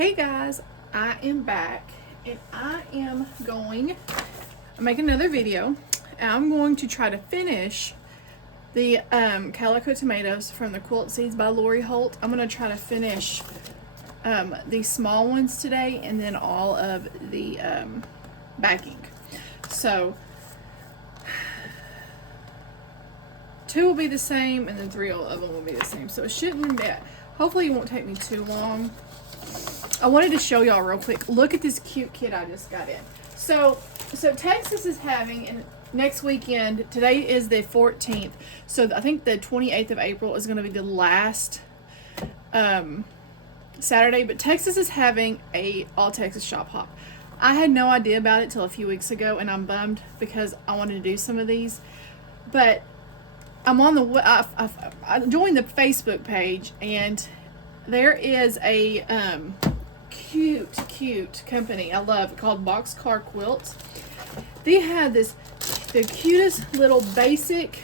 Hey guys, I am back and I am going to make another video. I'm going to try to finish the Calico tomatoes from the Quilt Seeds by Holt. I'm going to try to finish these small ones today and then all of the backing. So 2 will be the same and then 3 of them will be the same. So it shouldn't be, hopefully it won't take me too long. I wanted to show y'all real quick. Look at this cute kit I just got in. So Texas is having, and next weekend, today is the 14th, so I think the 28th of April is going to be the last Saturday, but Texas is having a all Texas shop hop. I had no idea about it till a few weeks ago, and I'm bummed because I wanted to do some of these, but I'm on the, I joined the Facebook page, and there is a cute company I love called Boxcar Quilts. They had the cutest little basic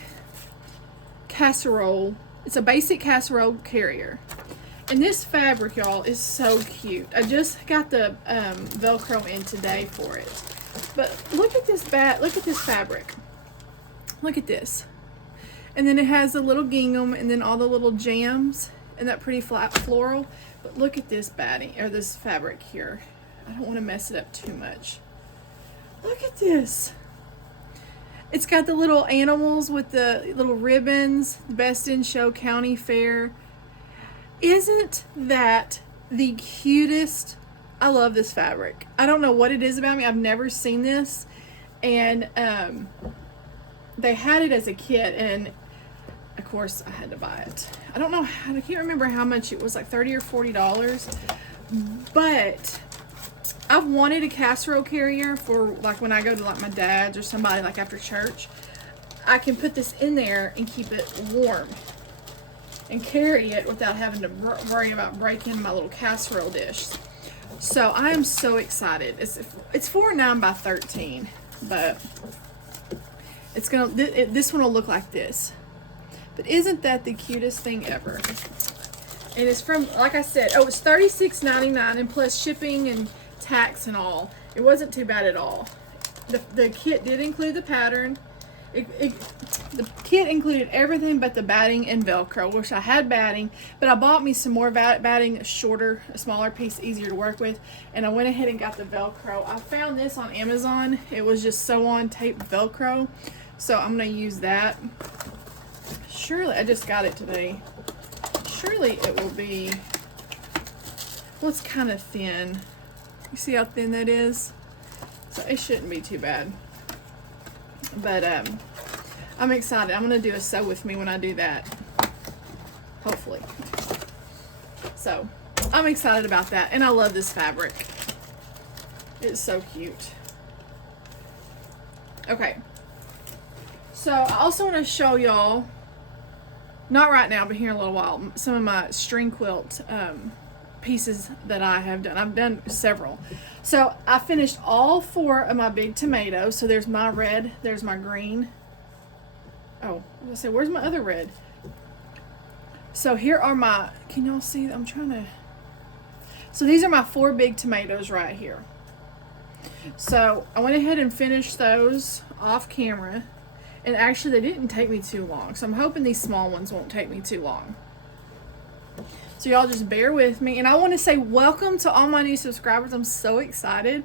casserole. It's a basic casserole carrier, and this fabric, y'all, is so cute. I just got the Velcro in today for it, but look at this look at this fabric. Look at this, and then it has the little gingham, and then all the little jams, and that pretty flat floral. But look at this batting, or this fabric here. I don't want to mess it up too much. Look at this. It's got the little animals with the little ribbons, Best in Show County Fair. Isn't that the cutest? I love this fabric. I don't know what it is about me. I've never seen this. And they had it as a kit, and of course I had to buy it. I don't know how, I can't remember how much it was, like $30 or $40, but I've wanted a casserole carrier for like when I go to like my dad's or somebody, like after church. I can put this in there and keep it warm and carry it without having to worry about breaking my little casserole dish. So I am so excited. It's 4.9 by 13, but it's gonna, this one will look like this. But isn't that the cutest thing ever? And it's from, like I said, oh, it's $36.99, and plus shipping and tax and all. It wasn't too bad at all. The kit did include the pattern. The kit included everything but the batting and Velcro, which I had batting, but I bought me some more batting, shorter, a smaller piece, easier to work with, and I went ahead and got the Velcro. I found this on Amazon. It was just sew-on tape Velcro, so I'm going to use that. Surely, I just got it today. Surely it will be, well, it's kind of thin. You see how thin that is? So it shouldn't be too bad. But I'm excited. I'm going to do a sew with me when I do that. Hopefully. So I'm excited about that. And I love this fabric. It's so cute. Okay. So I also want to show y'all, not right now, but here in a little while, some of my string quilt pieces that I have done. I've done several. So I finished all 4 of my big tomatoes. So there's my red, there's my green. Oh, I was gonna say, where's my other red? So here are my, can y'all see? I'm trying to, so these are my 4 big tomatoes right here. So I went ahead and finished those off camera. And actually, they didn't take me too long. So I'm hoping these small ones won't take me too long. So y'all just bear with me. And I want to say welcome to all my new subscribers. I'm so excited.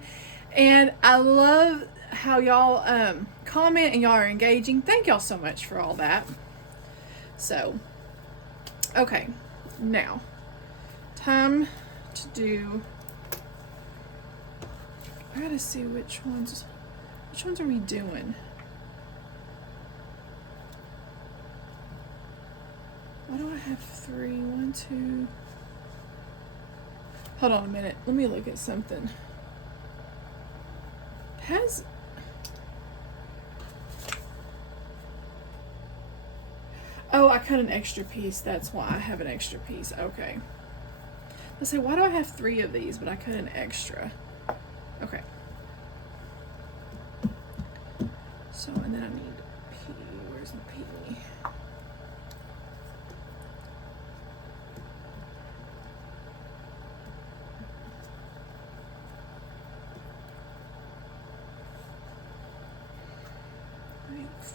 And I love how y'all comment and y'all are engaging. Thank y'all so much for all that. So, okay. Now, time to do, I gotta see which ones are we doing? Why do I have 3? 1, 2. Hold on a minute. Let me look at something. Oh, I cut an extra piece. That's why I have an extra piece. Okay. Let's say, why do I have 3 of these, but I cut an extra? Okay. So, and then I need P. Where's my P?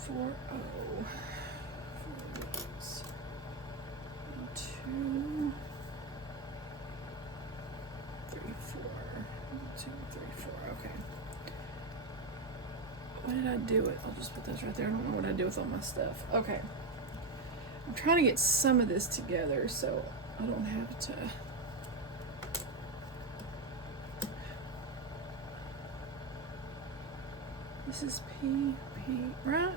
4 0 2 3 4 2 3 4. Okay. What did I do with? I'll just put those right there. I don't know what I do with all my stuff. Okay. I'm trying to get some of this together so I don't have to. This is P, right?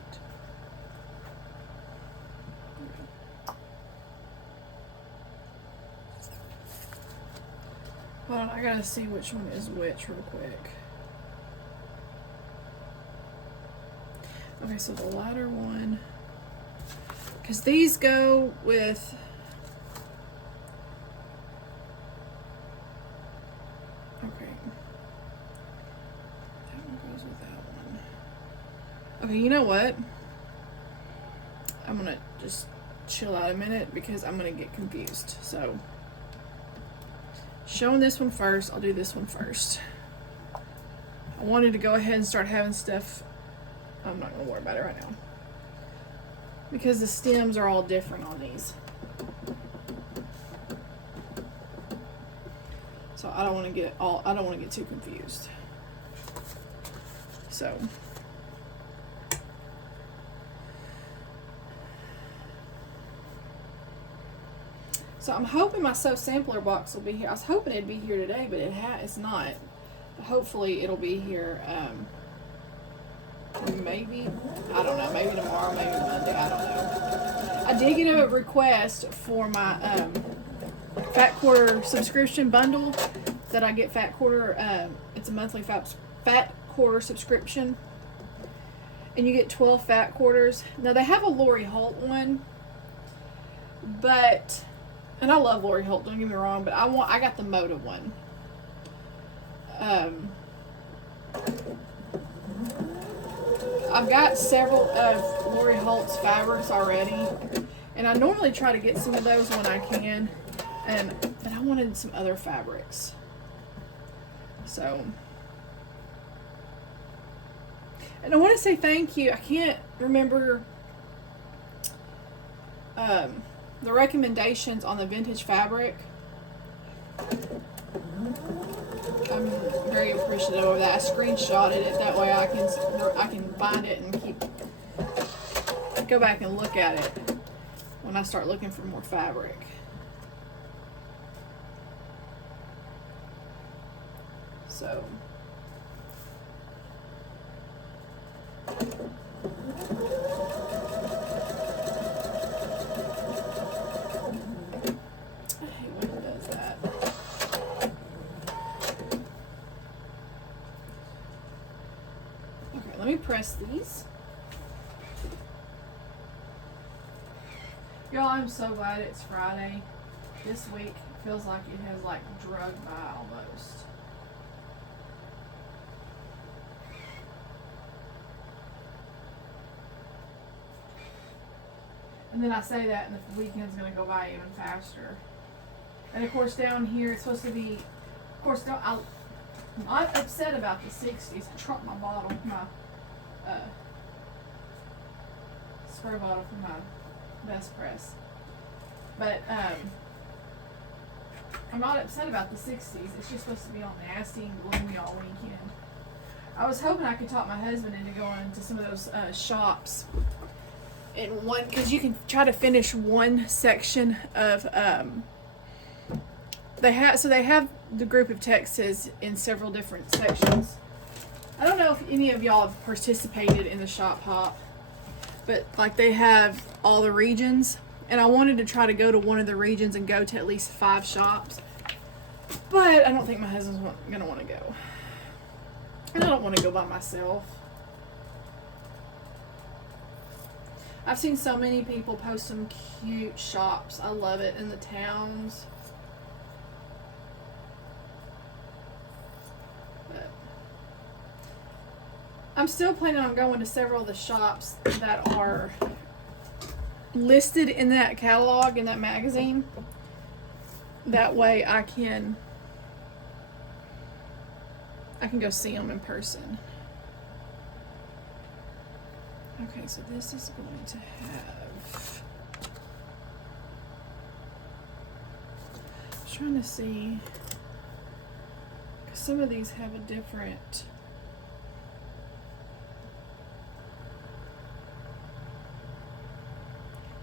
Hold on, I gotta see which one is which real quick. Okay, so the lighter one, because these go with, okay, that one goes with that one. Okay, you know what? I'm gonna just chill out a minute because I'm gonna get confused. So, showing this one first, I'll do this one first. I wanted to go ahead and start having stuff. I'm not going to worry about it right now because the stems are all different on these. So I don't want to get too confused. So I'm hoping my Sew Sampler box will be here. I was hoping it'd be here today, but it's not. Hopefully it'll be here maybe, I don't know, maybe tomorrow, maybe Monday, I don't know. I did get a request for my Fat Quarter subscription bundle that I get Fat Quarter. It's a monthly Fat Quarter subscription, and you get 12 Fat Quarters. Now they have a Lori Holt one, but, and I love Lori Holt, don't get me wrong, but I got the Moda one. I've got several of Lori Holt's fabrics already, and I normally try to get some of those when I can, but I wanted some other fabrics. So, and I want to say thank you. I can't remember the recommendations on the vintage fabric. I'm very appreciative of that. I screenshotted it, that way I can find it and go back and look at it when I start looking for more fabric. So press these. Y'all, I'm so glad it's Friday. This week feels like it has like drugged by almost. And then I say that and the weekend's gonna go by even faster. And of course down here it's supposed to be, of course I'm not upset about the 60s. I dropped my bottle, my spray bottle from my Best Press. But I'm not upset about the 60s. It's just supposed to be all nasty and gloomy all weekend. I was hoping I could talk my husband into going to some of those shops in one, because you can try to finish one section of they have the group of Texas in several different sections. I don't know if any of y'all have participated in the shop hop, but like they have all the regions, and I wanted to try to go to one of the regions and go to at least 5 shops, but I don't think my husband's gonna want to go, and I don't want to go by myself. I've seen so many people post some cute shops. I love it in the towns. I'm still planning on going to several of the shops that are listed in that catalog, in that magazine. That way I can go see them in person. Okay, so this is going to have, I'm trying to see, because some of these have a different,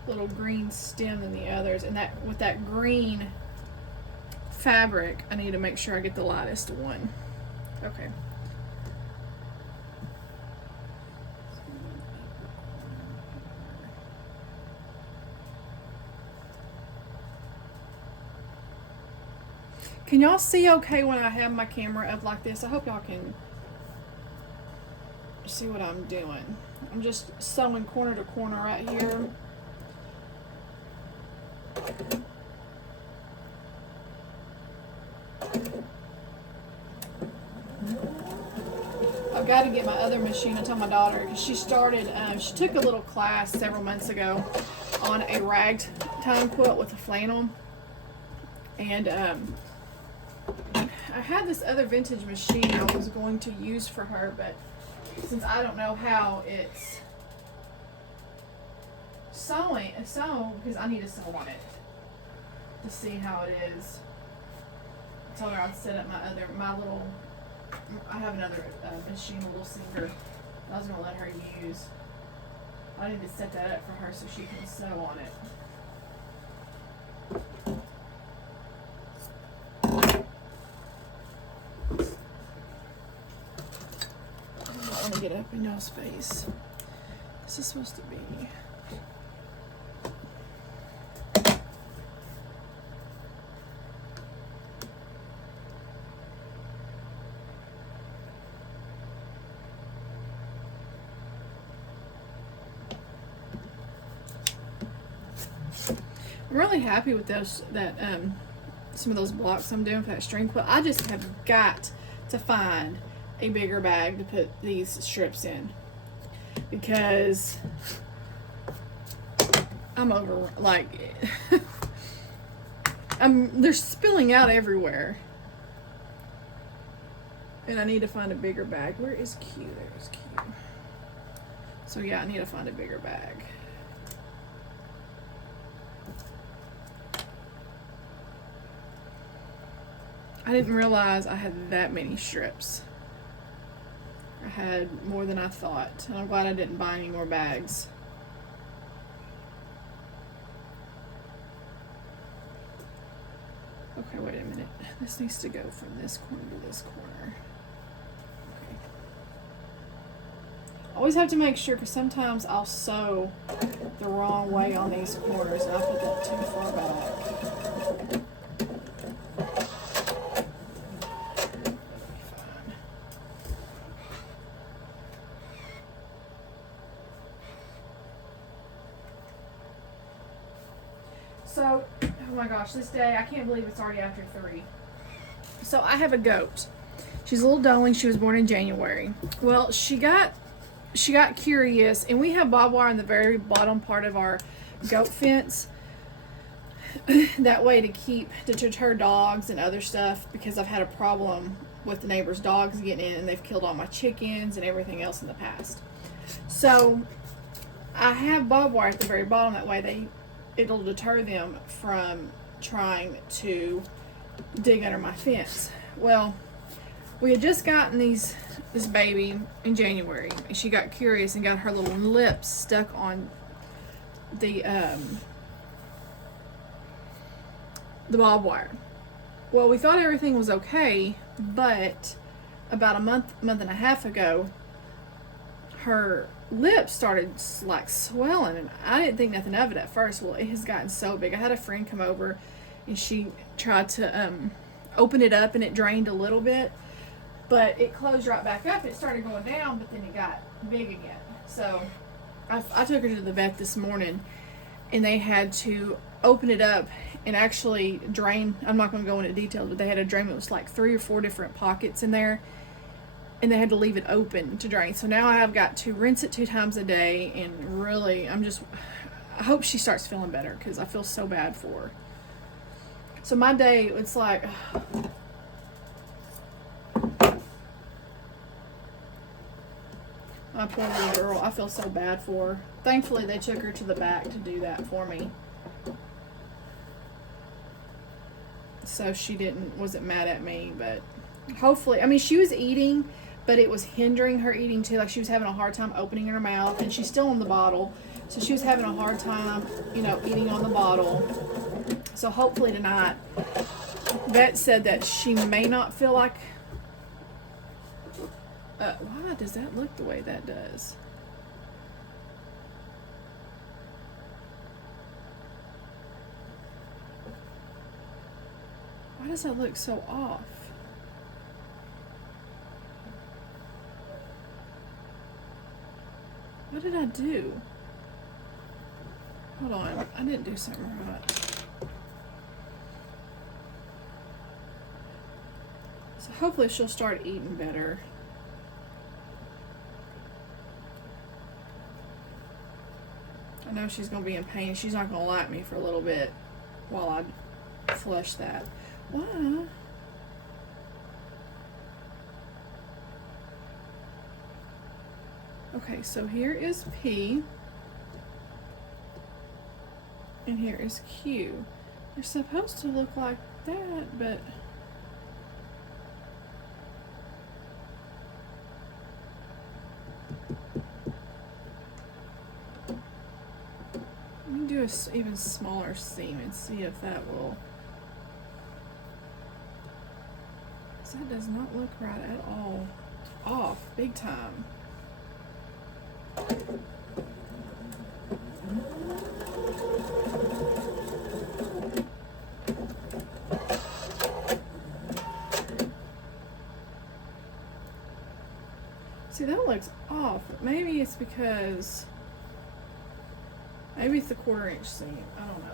little green stem than the others, and that with that green fabric, I need to make sure I get the lightest one. Okay. Can y'all see okay when I have my camera up like this? I hope y'all can see what I'm doing. I'm just sewing corner to corner right here. I've got to get my other machine. I tell my daughter, because she started, she took a little class several months ago on a ragtime quilt with a flannel. And I had this other vintage machine I was going to use for her, but since I don't know how it's sewn, because I need to sew on it to see how it is. I told her I'd set up I have another machine, a little singer, I was going to let her use. I need to set that up for her so she can sew on it. I don't want to get up in y'all's face. This is supposed to be. I'm really happy with those, some of those blocks I'm doing for that string quilt. I just have got to find a bigger bag to put these strips in, because I'm over, like, they're spilling out everywhere, and I need to find a bigger bag. Where is Q? There's Q. So yeah, I need to find a bigger bag. I didn't realize I had that many strips. I had more than I thought. And I'm glad I didn't buy any more bags. Okay, wait a minute. This needs to go from this corner to this corner. Okay. Always have to make sure, because sometimes I'll sew the wrong way on these corners and I put that too far back. So, oh my gosh, this day, I can't believe it's already after 3. So I have a goat. She's a little duckling. She was born in January. Well, she got curious, and we have barbed wire in the very bottom part of our goat fence. That way to deter dogs and other stuff, because I've had a problem with the neighbors' dogs getting in, and they've killed all my chickens and everything else in the past. So I have barbed wire at the very bottom. That way it'll deter them from trying to dig under my fence. Well, we had just gotten this baby in January, and she got curious and got her little lips stuck on the barbed wire. Well, we thought everything was okay, but about a month and a half ago, her lips started like swelling, and I didn't think nothing of it at first. Well, it has gotten so big. I had a friend come over, and she tried to open it up, and it drained a little bit, but it closed right back up. It started going down, but then it got big again. So I took her to the vet this morning, and they had to open it up and actually drain. I'm not going to go into details, but they had to drain. It was like 3 or 4 different pockets in there, and they had to leave it open to drain. So now I've got to rinse it 2 times a day, and really, I hope she starts feeling better, because I feel so bad for her. So my day, it's like, My poor little girl. I feel so bad for her. Thankfully, they took her to the back to do that for me. So she wasn't mad at me, but hopefully, I mean, she was eating, but it was hindering her eating too. Like she was having a hard time opening her mouth, and she's still on the bottle. So she was having a hard time, you know, eating on the bottle. So hopefully tonight, vet said that she may not feel like, why does that look the way that does? Why does that look so off? What did I do? Hold on, I didn't do something right. So hopefully she'll start eating better. I know she's going to be in pain. She's not going to like me for a little bit while I flush that. Why? Okay, so here is P. And here is Q. They're supposed to look like that, but let me do an even smaller seam and see if that will. That does not look right at all. Off, big time. See, that looks off, but maybe it's because, maybe it's the 1/4 inch seam. I don't know.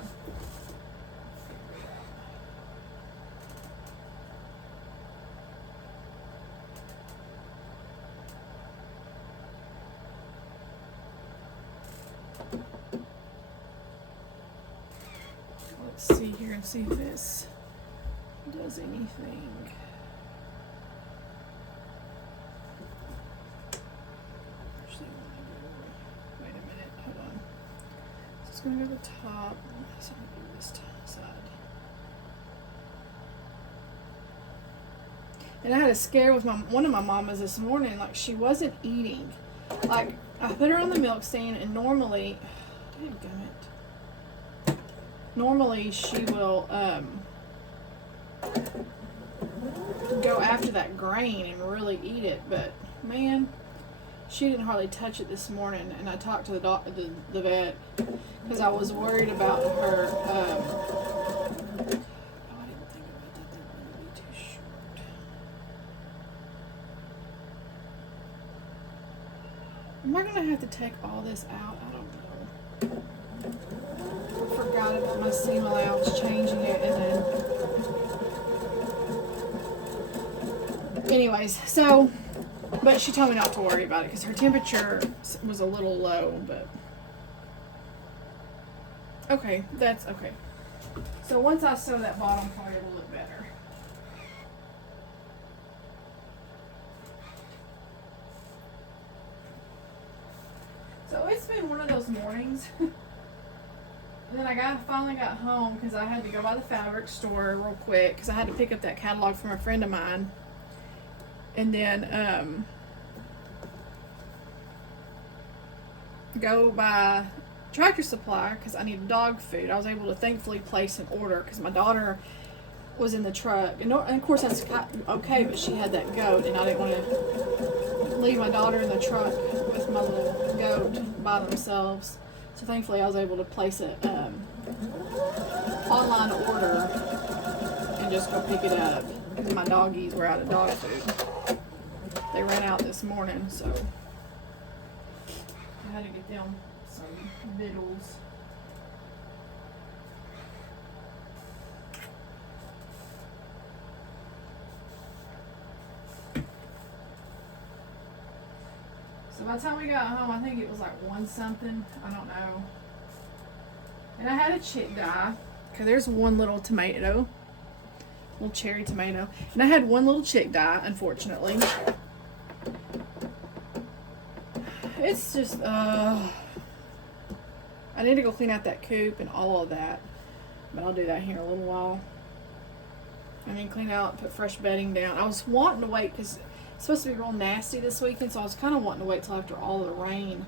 Let's see here and see if this does anything. Wait a minute, hold on. So it's going to go to the top. So I'm going to do this side. And I had a scare with one of my mamas this morning. Like, she wasn't eating. Like, I put her on the milk stand, and normally, she will go after that grain and really eat it, but man, she didn't hardly touch it this morning. And I talked to the vet because I was worried about her. Oh, I didn't think about that. That would be too short. Am I gonna have to take all this out? I don't know. I forgot about my seam allowance, changing it, and then anyways, so, but she told me not to worry about it because her temperature was a little low, but okay, that's okay. So once I sew that bottom part, it'll look better. So it's been one of those mornings. And then I finally got home because I had to go by the fabric store real quick because I had to pick up that catalog from a friend of mine. And then go by Tractor Supply because I needed dog food. I was able to thankfully place an order because my daughter was in the truck. And of course that's okay, but she had that goat and I didn't want to leave my daughter in the truck with my little goat by themselves. So thankfully I was able to place an online order and just go pick it up because my doggies were out of dog food. They ran out this morning, so I had to get them some victuals. So by the time we got home, I think it was like 1 something. I don't know. And I had a chick die. Okay, there's one little tomato. Little cherry tomato. And I had one little chick die, unfortunately. it's just, I need to go clean out that coop and all of that. But I'll do that here in a little while. I need to clean out, put fresh bedding down. I was wanting to wait because it's supposed to be real nasty this weekend, so I was kind of wanting to wait till after all the rain.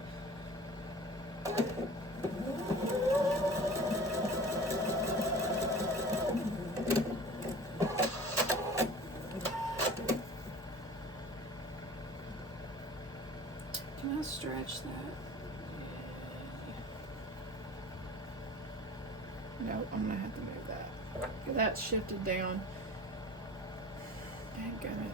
Can I stretch that? Nope, I'm gonna have to move that. That's shifted down. Dadgummit.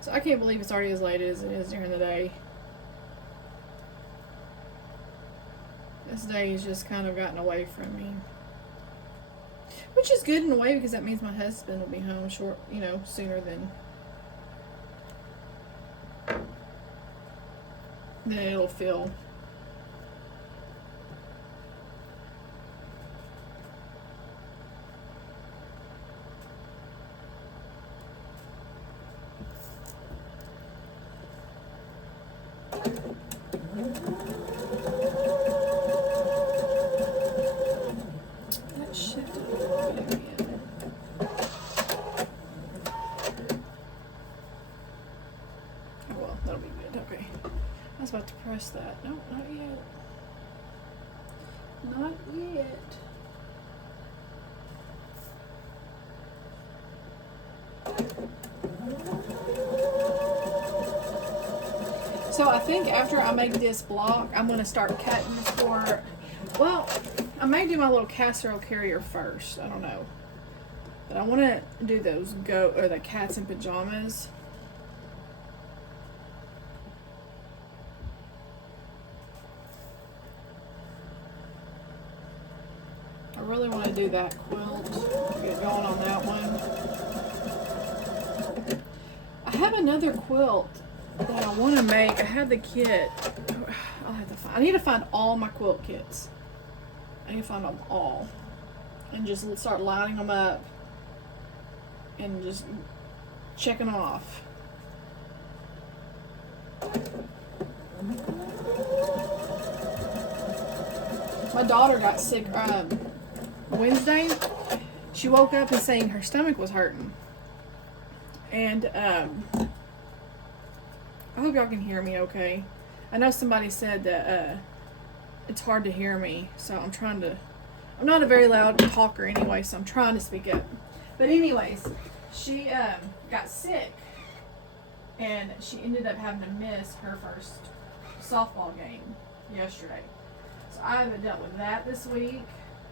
So I can't believe it's already as late as it is during the day. This day has just kind of gotten away from me. Which is good in a way because that means my husband will be home sooner than it'll feel. That shifted a little bit again. Oh well, that'll be good. Okay. I was about to press that. No, not yet. Not yet. So I think after I make this block, I'm going to start cutting for, well, I may do my little casserole carrier first. I don't know. But I want to do those the cats in pajamas. I really want to do that quilt. Get going on that one. I have another quilt that I want to make. I have the kit. I need to find all my quilt kits. I need to find them all. And just start lining them up. And just checking them off. My daughter got sick Wednesday. She woke up and saying her stomach was hurting. And I hope y'all can hear me okay. I know somebody said that it's hard to hear me, so I'm not a very loud talker anyway, so I'm trying to speak up. But anyways, she got sick, and she ended up having to miss her first softball game yesterday. So I haven't dealt with that this week.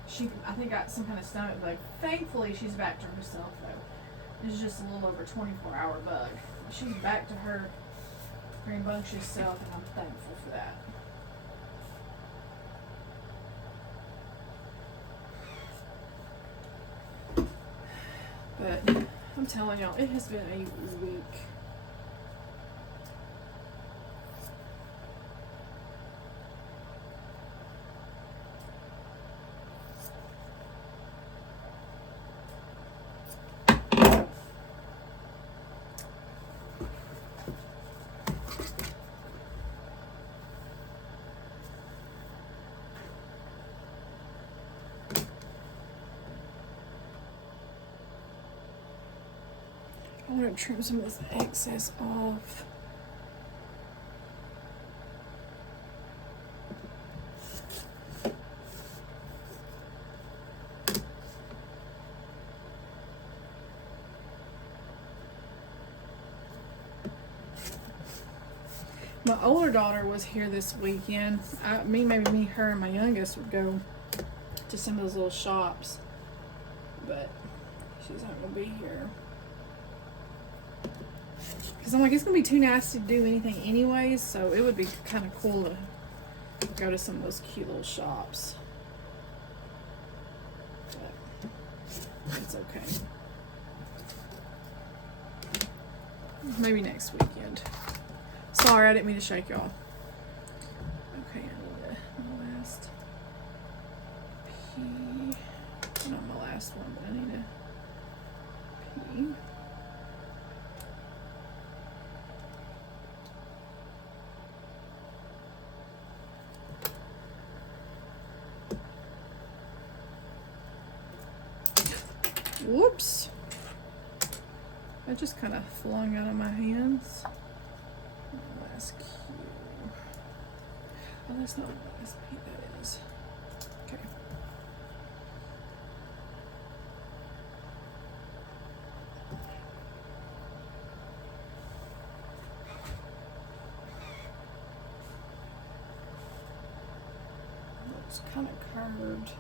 She, I think, got some kind of stomach bug. Thankfully, she's back to herself, though. It's just a little over 24-hour bug. She's back to her rambunctious self, and I'm thankful for that. But I'm telling y'all, it has been a week. I want to trim some of this excess off. My older daughter was here this weekend. Maybe me, her, and my youngest would go to some of those little shops, but she's not gonna be here. Because I'm like, it's going to be too nasty to do anything anyways, so it would be kind of cool to go to some of those cute little shops. But it's okay. Maybe next weekend. Sorry, I didn't mean to shake y'all. Okay, I need my last P. Not my last one, but I need to Whoops. That just kind of flung out of my hands. Last cue. Oh, that's not what last paint that is. Okay. Looks kind of curved.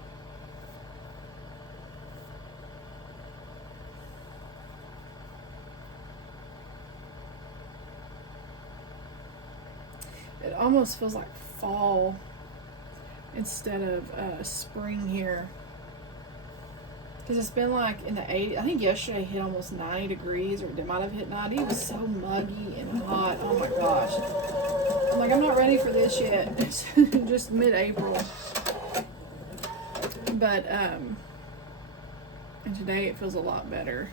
It almost feels like fall instead of spring here. Because it's been like in the 80s. I think yesterday hit almost 90 degrees, or it might have hit 90. It was so muggy and hot. Oh my gosh. I'm like, I'm not ready for this yet. It's just mid-April. But, and today it feels a lot better.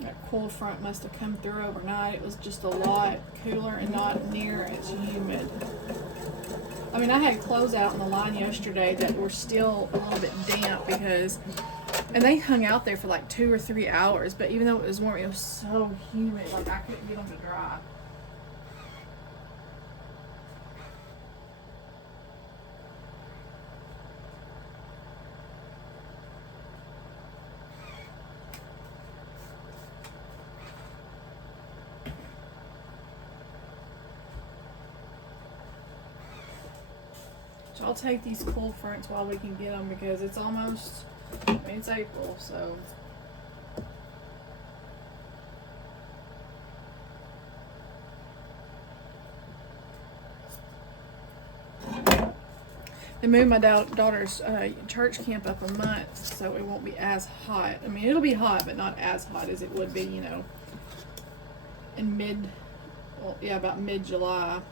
That cool front must have come through overnight. It was just a lot cooler and not near as humid. I mean, I had clothes out on the line yesterday that were still a little bit damp because, and they hung out there for like 2 or 3 hours, but even though it was warm, it was so humid, like I couldn't get them to dry. So I'll take these cool fronts while we can get them because it's almost, I mean, it's April, so. They moved my daughter's church camp up a month, so it won't be as hot. I mean, it'll be hot, but not as hot as it would be, you know, in about mid-July.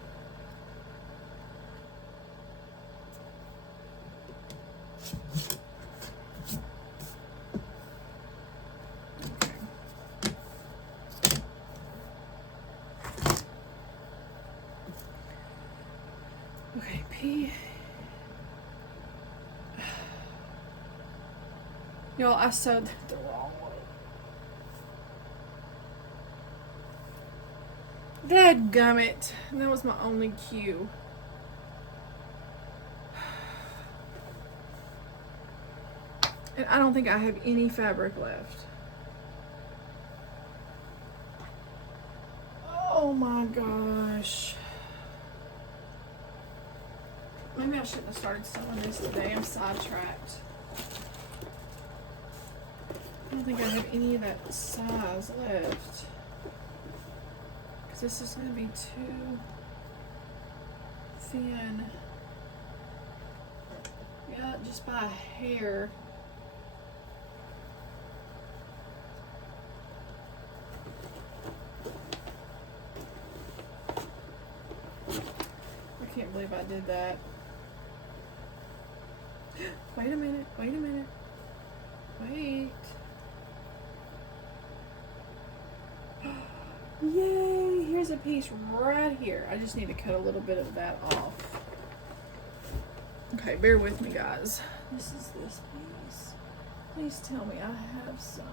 Okay, P. Y'all, I sewed that the wrong way. Dadgummit. That was my only cue. And I don't think I have any fabric left. Oh my gosh. Maybe I shouldn't have started sewing this today. I'm sidetracked. I don't think I have any of that size left. Because this is going to be too thin. Yeah, just by a hair. I can't believe I did that. Wait a minute, wait a minute. Wait. Yay, here's a piece right here. I just need to cut a little bit of that off. Okay, bear with me, guys. This is this piece. Please tell me I have some.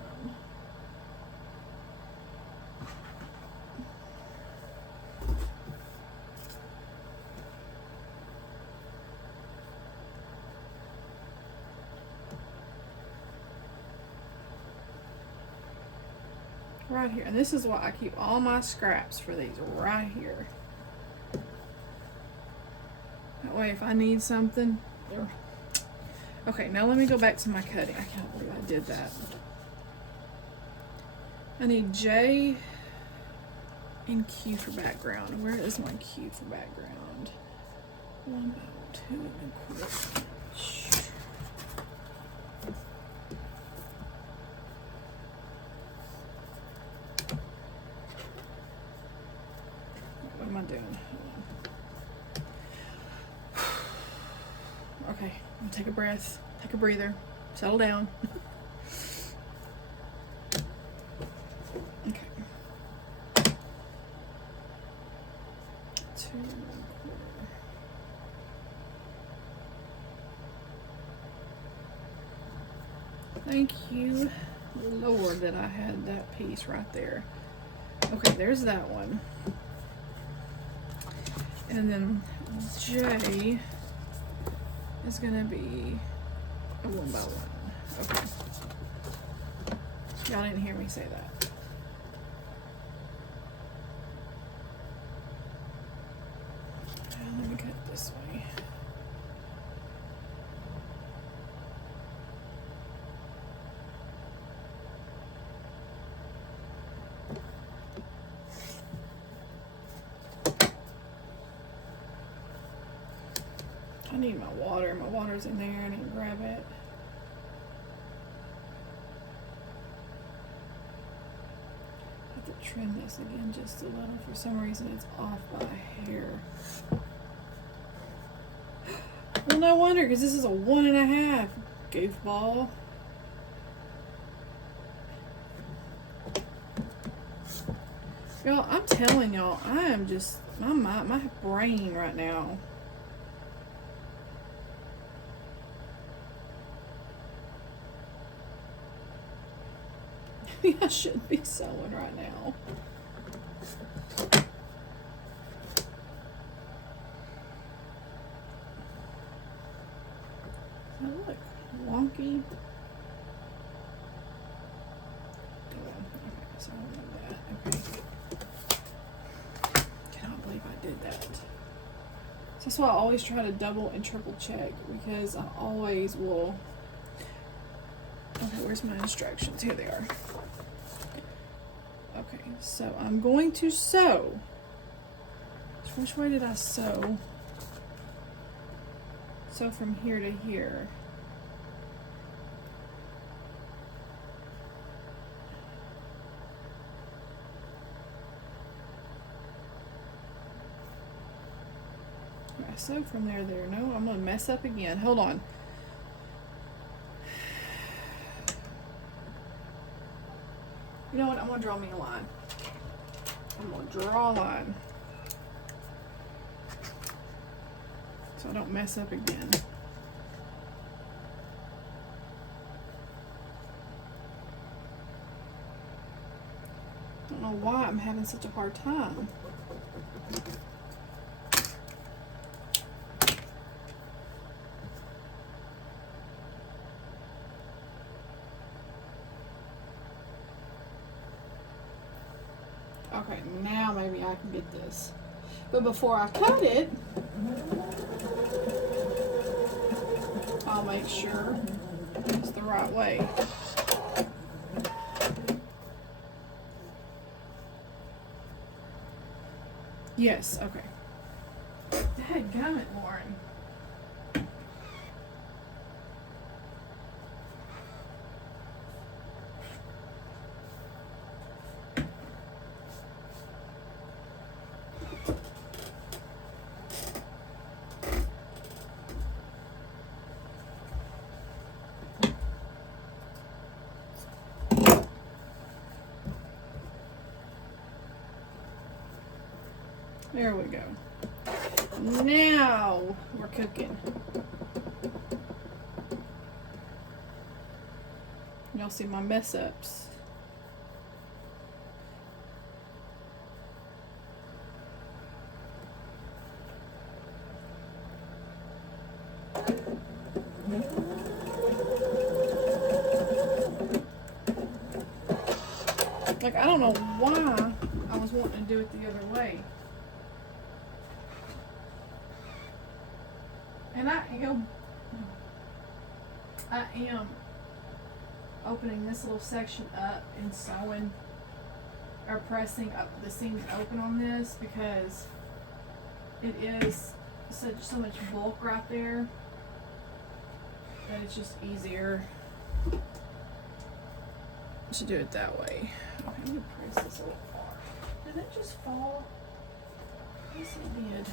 Right here, and this is why I keep all my scraps for these right here. That way if I need something, okay, now let me go back to my cutting. I can't believe I did that. I need J and Q for background. Where is my Q for background? 1 by 2 and 1/4. What am I doing? take a breath. Take a breather. Settle down. Okay. 2 1/4. Thank you, Lord, that I had that piece right there. Okay, there's that one. And then J is gonna be a 1 by 1. Okay. Y'all didn't hear me say that. Let me cut it this way. I need my water. My water's in there. I need to grab it. I have to trim this again just a little. For some reason, it's off by a hair. Well, no wonder, because this is a 1.5, goofball. Y'all, I'm telling y'all, I am just, my brain right now. I shouldn't be sewing right now. Oh, look, wonky. Okay, so I don't know that. Okay. Cannot believe I did that. So that's why I always try to double and triple check, because I always will. Okay, where's my instructions? Here they are. Okay, so I'm going to sew. Which way did I sew? Sew from here to here. I sewed from there to there. No, I'm gonna mess up again. Hold on. You know what? I'm gonna draw me a line. I'm gonna draw a line so I don't mess up again. Don't know why I'm having such a hard time. Okay, now maybe I can get this. But before I cut it, I'll make sure it's the right way. Yes, okay. Dadgummit, Lauren. There we go. Now we're cooking. Y'all see my mess ups. Like, I don't know why I was wanting to do it the other way. And I am opening this little section up and sewing or pressing up the seam to open on this because it is so much bulk right there that it's just easier to do it that way. Okay, I'm gonna press this a little far. Did that just fall? Yes, it did.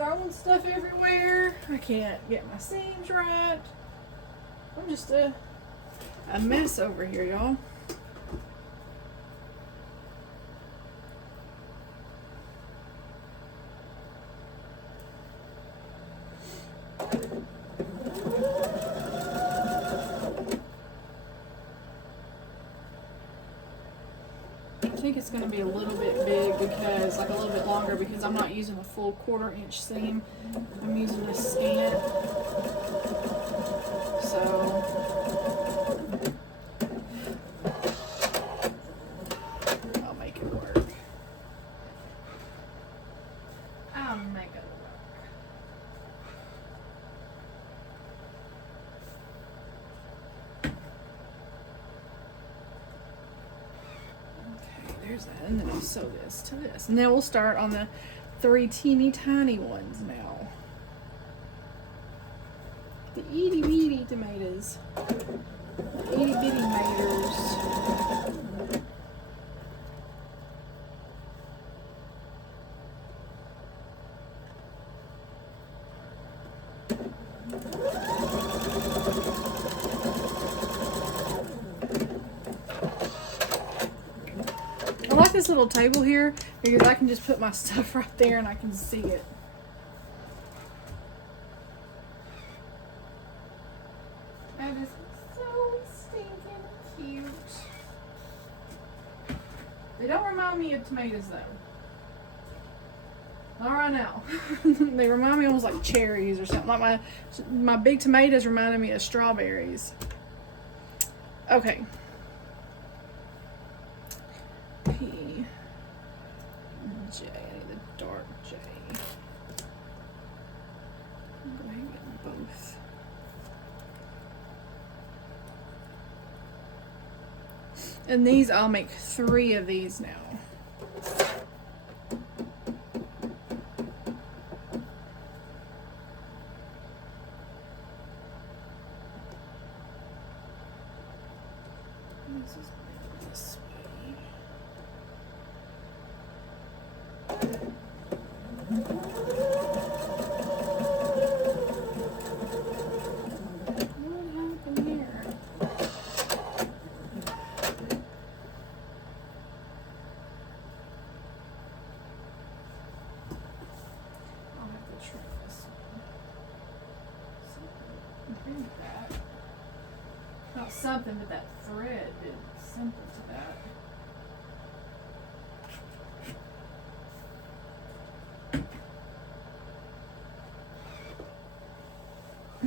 throwing stuff everywhere. I can't get my seams right. I'm just a mess over here, y'all. I think it's going to be a little bit big because, like a little bit longer because I'm not using a full 1/4 inch seam. I'm using a scant. So I'll make it work. I'll make it work. There's that, and then I'll sew this to this. And then we'll start on the 3 teeny tiny ones now. The itty bitty tomatoes. The itty bitty tomatoes. I like this little table here because I can just put my stuff right there and I can see it. That is so stinking cute. They don't remind me of tomatoes though. Not right now. They remind me almost like cherries or something. Like my big tomatoes reminded me of strawberries. Okay. P, J, I need the dark J. I'll go ahead and get both. And these, I'll make 3 of these now. This is this way. What happened here? I'll have to trim this one. Something that. Not something, but that thread did something to that.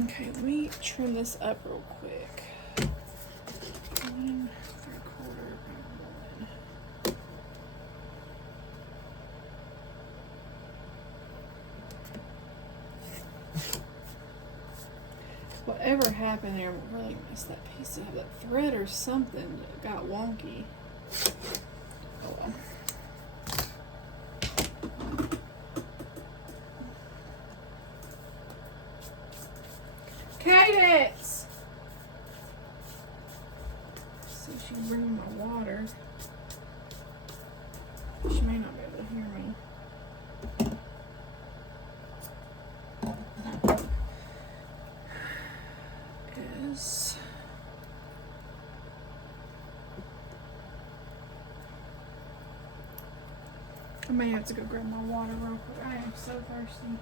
Okay, let me trim this up real quick. 1 3/4 by 1. Whatever happened there really messed that piece up. That thread or something got wonky. Oh well. Cadence! See if she can bring me my water. She may not be able to hear me. I may have to go grab my water real quick. I am so thirsty.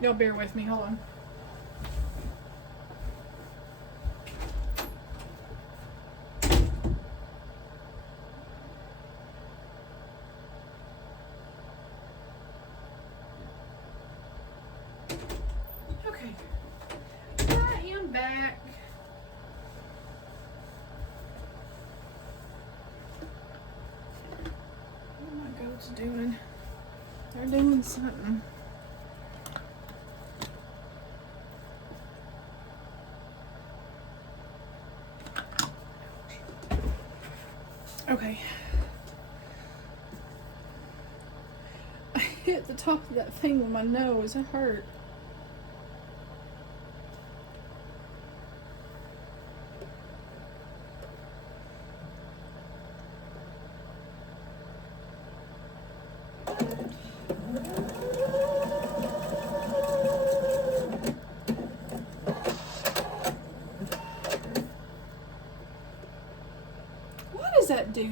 Y'all bear with me. Hold on. Okay. I am back. What are my goats doing? They're doing something. Okay. I hit the top of that thing with my nose. It hurt.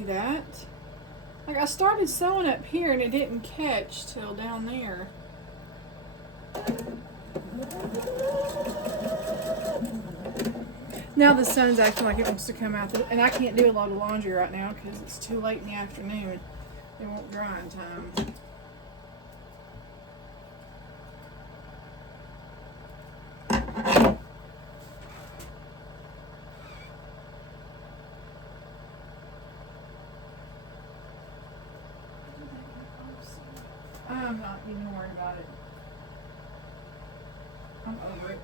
do that. Like I started sewing up here and it didn't catch till down there. Now the sun's acting like it wants to come out, and I can't do a lot of laundry right now because it's too late in the afternoon. It won't dry in time. I'm not even worried about it. I'm over it.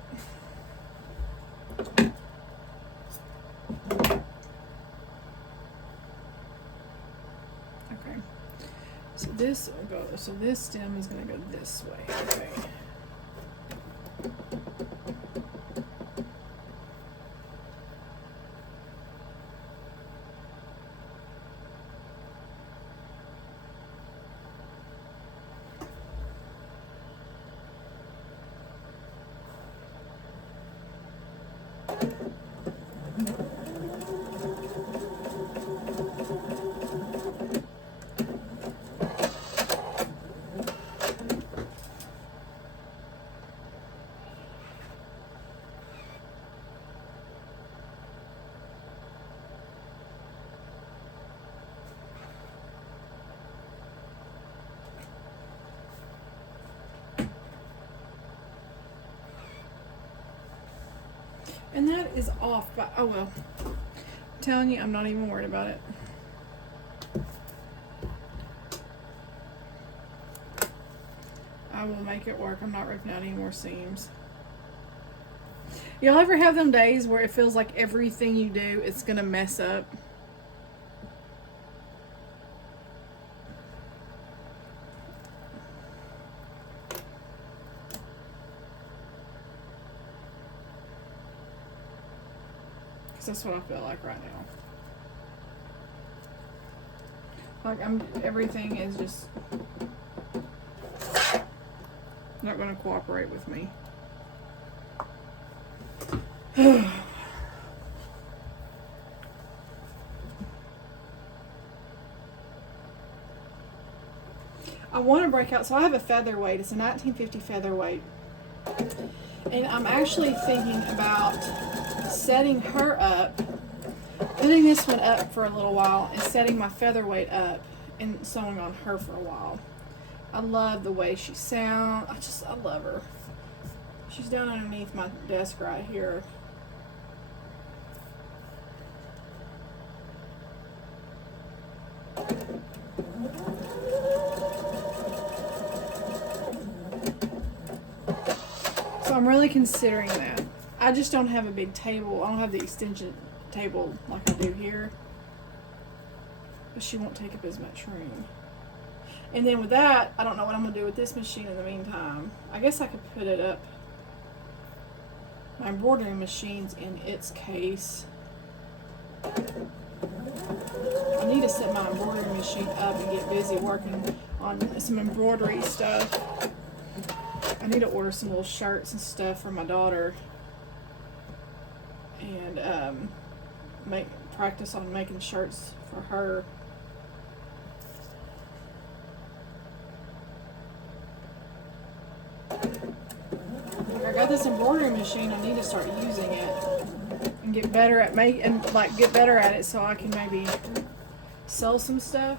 Okay. So this will go, so this stem is going to go this way. Okay. And that is off, but oh well. I'm telling you, I'm not even worried about it. I will make it work. I'm not ripping out any more seams. Y'all ever have them days where it feels like everything you do it's gonna mess up? That's what I feel like right now. Like everything is just not going to cooperate with me. I want to break out, so I have a featherweight. It's a 1950 featherweight. And I'm actually thinking about setting her up, putting this one up for a little while, and setting my featherweight up and sewing on her for a while. I love the way she sounds. I love her. She's down underneath my desk right here. So I'm really considering that. I just don't have a big table. I don't have the extension table like I do here. But she won't take up as much room. And then with that, I don't know what I'm going to do with this machine in the meantime. I guess I could put it up. My embroidery machine's in its case. I need to set my embroidery machine up and get busy working on some embroidery stuff. I need to order some little shirts and stuff for my daughter. And practice on making shirts for her. I got this embroidery machine. I need to start using it and get better at get better at it so I can maybe sell some stuff.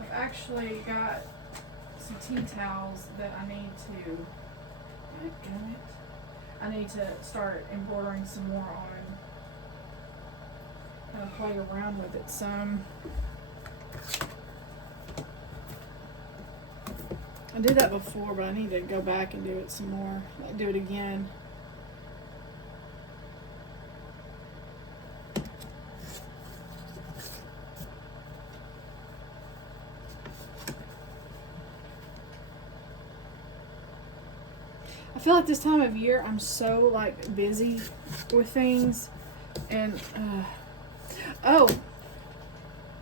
I've actually got some tea towels that I need to. I need to start embroidering some more on. Kind of play around with it some. I did that before, but I need to go back and do it some more. Like do it again. I feel like this time of year I'm so like busy with things, and oh,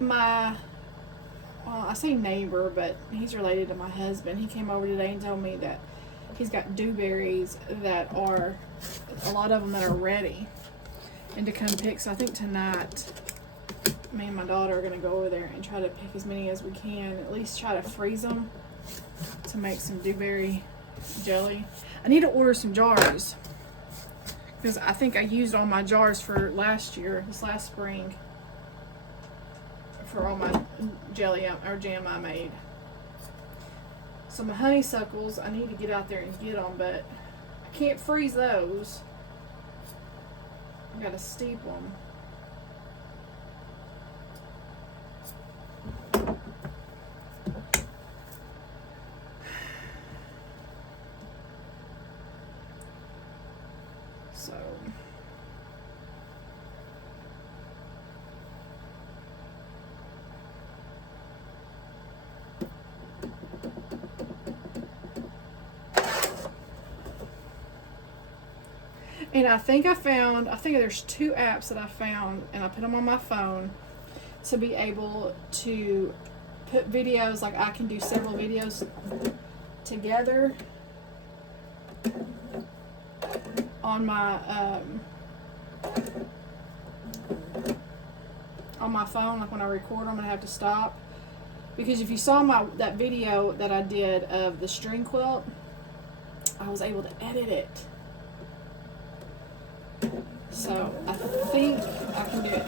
my I say neighbor, but he's related to my husband. He came over today and told me that he's got dewberries that are, a lot of them that are ready, and to come pick. So I think tonight, me and my daughter are going to go over there and try to pick as many as we can, at least try to freeze them to make some dewberry jelly. I need to order some jars because I think I used all my jars for this last spring, for all my jelly or jam I made. So my honeysuckles, I need to get out there and get them, but I can't freeze those. I gotta steep them. So and I think there's 2 apps that I found, and I put them on my phone to be able to put videos, like I can do several videos together on my phone. Like when I record them, I have to stop, because if you saw that video that I did of the string quilt, I was able to edit it. So I think I can do it.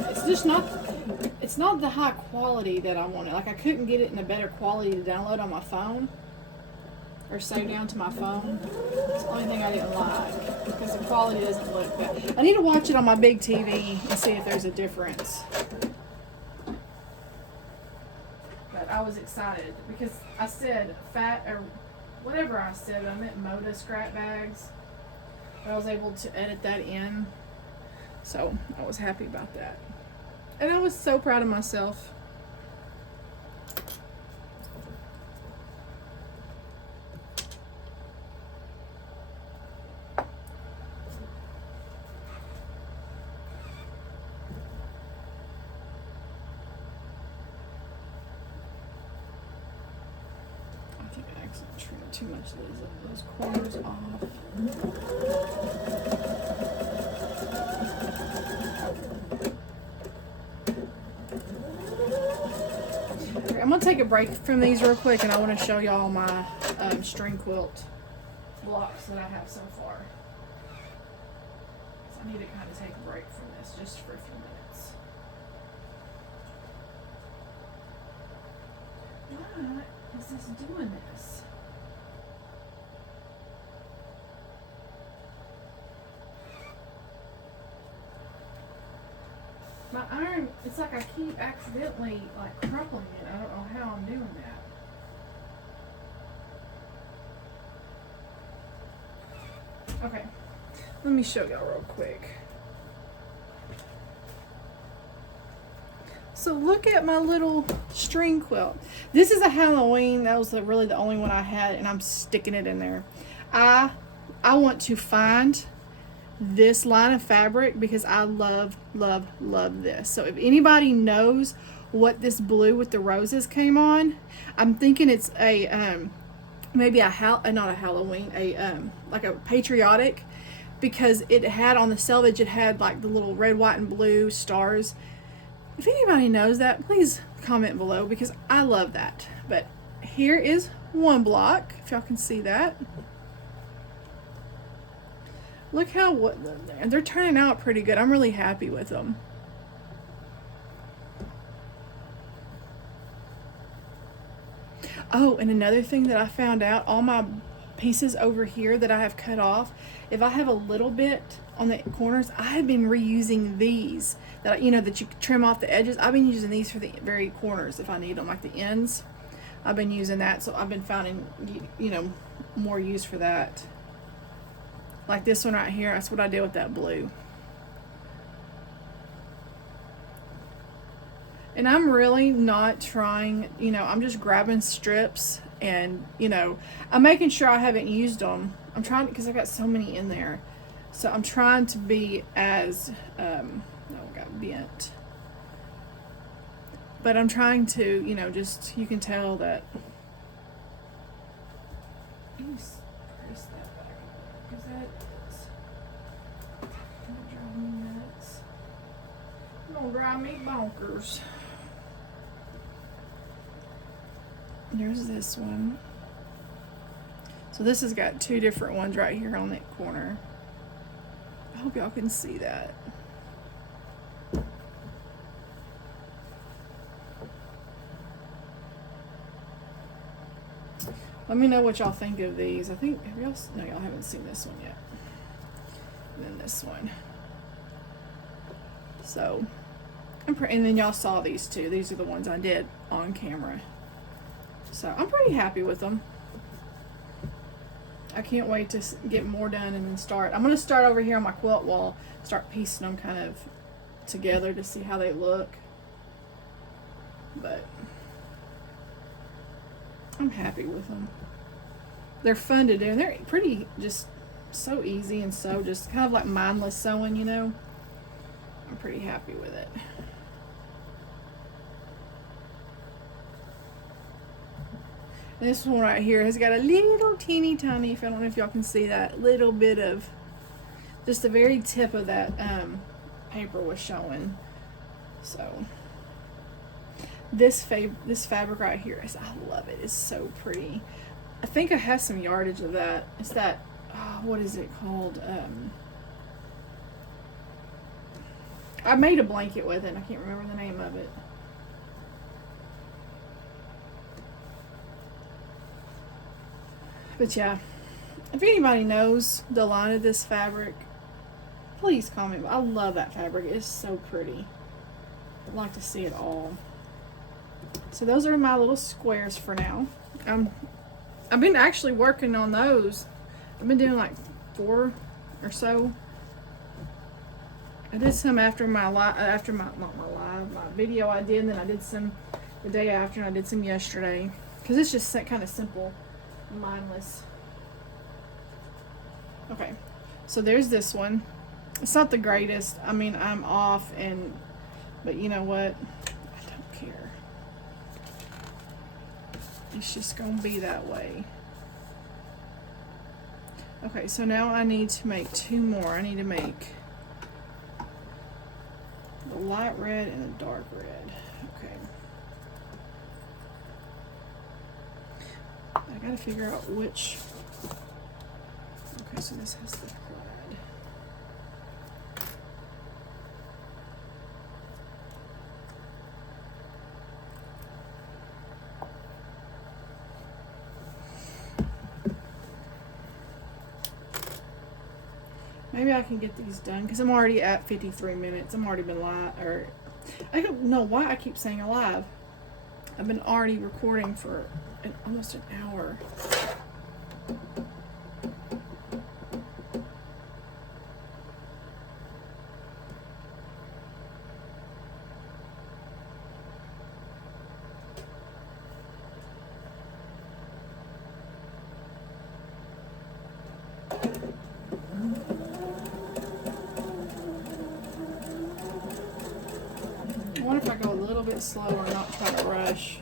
It's not the high quality that I wanted. Like I couldn't get it in a better quality to download on my phone or save down to my phone. It's the only thing I didn't like, because the quality doesn't look bad. I need to watch it on my big TV and see if there's a difference. But I was excited because I said fat, or whatever I said, I meant Moda scrap bags. But I was able to edit that in. So I was happy about that. And I was so proud of myself. I think I actually trimmed too much of those corners off. I'm going to take a break from these real quick, and I want to show y'all my string quilt blocks that I have so far. So I need to kind of take a break from this just for a few minutes. What is this doing this? My iron, it's like I keep accidentally like crumpling it. I don't know how I'm doing that. Okay, let me show y'all real quick. So look at my little string quilt. This is a Halloween. That was really the only one I had, and I'm sticking it in there. I want to find this line of fabric because I love this. So if anybody knows what this blue with the roses came on, I'm thinking it's a maybe not a Halloween, like a patriotic, because it had on the selvage, it had like the little red, white, and blue stars. If anybody knows that, please comment below, because I love that. But here is one block, if y'all can see that. Look how they're turning out pretty good. I'm really happy with them. Oh, and another thing that I found out, all my pieces over here that I have cut off, if I have a little bit on the corners, I have been reusing these that that you trim off the edges. I've been using these for the very corners if I need them, like the ends. I've been using that, so I've been finding more use for that. Like this one right here, that's what I did with that blue. And I'm really not trying, I'm just grabbing strips and, I'm making sure I haven't used them. I'm trying, because I got so many in there. So I'm trying to be as, no, it got bent. But I'm trying to, you know, just, you can tell that. Press that back because that is gonna drive me nuts. It's gonna drive me bonkers. There's this one. So this has got two different ones right here on that corner. I hope y'all can see that. Let me know what y'all think of these. I think, have y'all, no, y'all haven't seen this one yet. And then this one. So, and then y'all saw these two. These are the ones I did on camera. So, I'm pretty happy with them. I can't wait to get more done and then start. I'm going to start over here on my quilt wall, start piecing them kind of together to see how they look. But I'm happy with them. They're fun to do. And they're pretty, just so easy and so just kind of like mindless sewing, you know. I'm pretty happy with it. And this one right here has got a little teeny tiny, I don't know if y'all can see that, little bit of, just the very tip of that paper was showing. So this fabric right here is, I love it. It's so pretty. I think I have some yardage of that. It's that, what is it called? I made a blanket with it and I can't remember the name of it. But yeah, if anybody knows the line of this fabric, please comment. I love that fabric. It's so pretty. I'd like to see it all. So those are my little squares for now. I've been actually working on those. I've been doing like 4 or so. I did some after my video I did, and then I did some the day after, and I did some yesterday. Because it's just kind of simple, mindless. Okay, so there's this one. It's not the greatest. I mean, I'm off, but you know what? I don't care. It's just gonna be that way. Okay, so now I need to make 2 more. I need to make the light red and the dark red. Okay. I gotta figure out which. Okay, so this has the plaid. Maybe I can get these done because I'm already at 53 minutes. I'm already been live, or I don't know why I keep saying alive. I've been already recording for almost an hour. I wonder if I go a little bit slower and not try to rush.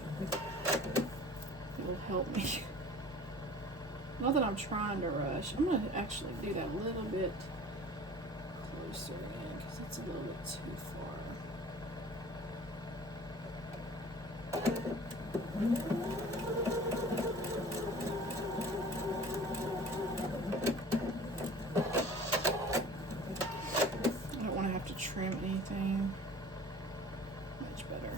It'll help me. Not that I'm trying to rush. I'm going to actually do that a little bit closer in because it's a little bit too far. I don't want to have to trim anything. Much better.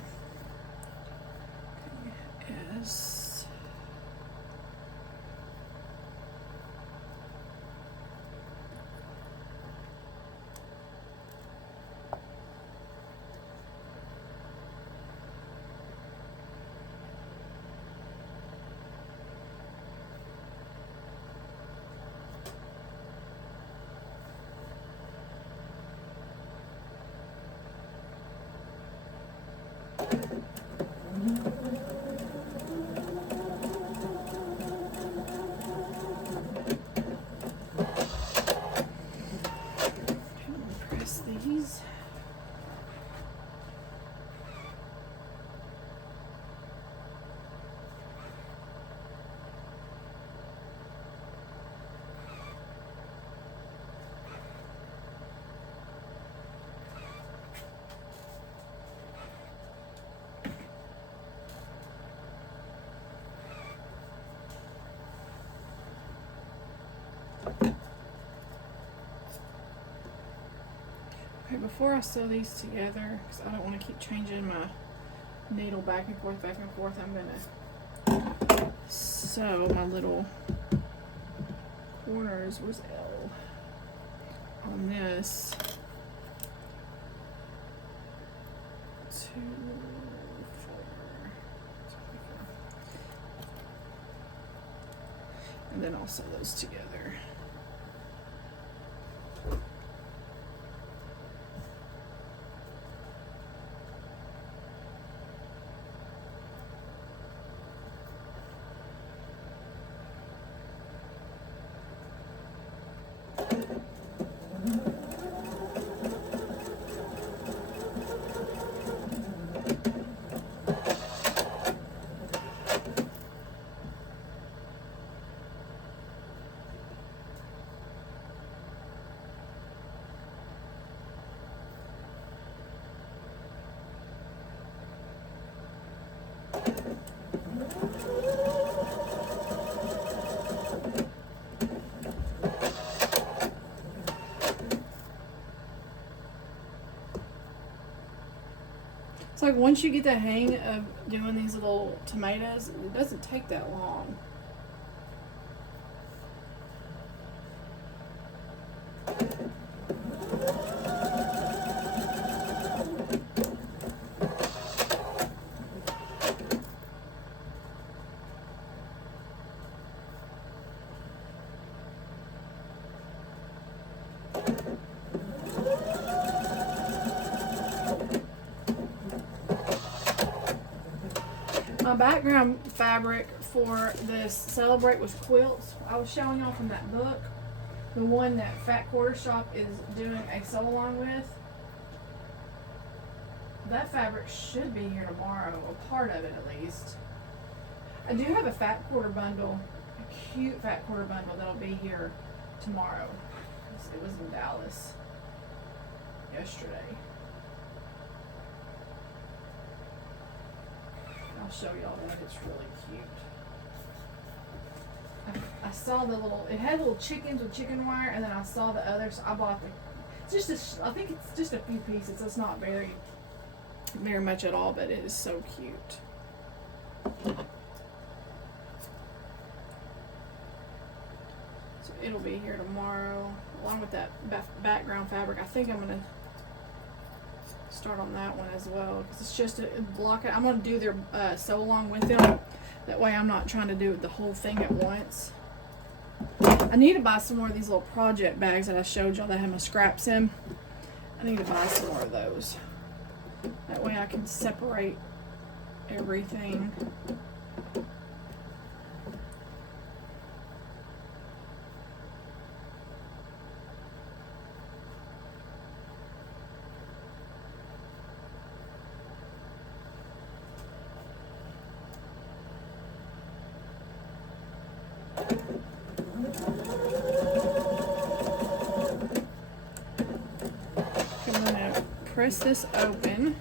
Yes. before I sew these together, because I don't want to keep changing my needle back and forth, I'm gonna sew my little corners. Where's L? On this. 2, 4, and then I'll sew those together. It's like once you get the hang of doing these little tomatoes, it doesn't take that long. My background fabric for this Celebrate was quilts. I was showing y'all from that book, the one that Fat Quarter Shop is doing a sew along with. That fabric should be here tomorrow, a part of it at least. I do have a Fat Quarter bundle, a cute Fat Quarter bundle that'll be here tomorrow. It was in Dallas yesterday. I'll show y'all that. It's really cute. I saw the little, it had little chickens with chicken wire, and then I saw the others. So I bought the, it's just I think it's just a few pieces. It's not very much at all, but it is so cute. So it'll be here tomorrow, along with that background fabric. I think I'm gonna start on that one as well, because it's just a block. I'm going to do their sew along with them. That way I'm not trying to do the whole thing at once. I need to buy some more of these little project bags that I showed y'all that have my scraps in. I need to buy some more of those. That way I can separate everything. I'm going to press this open.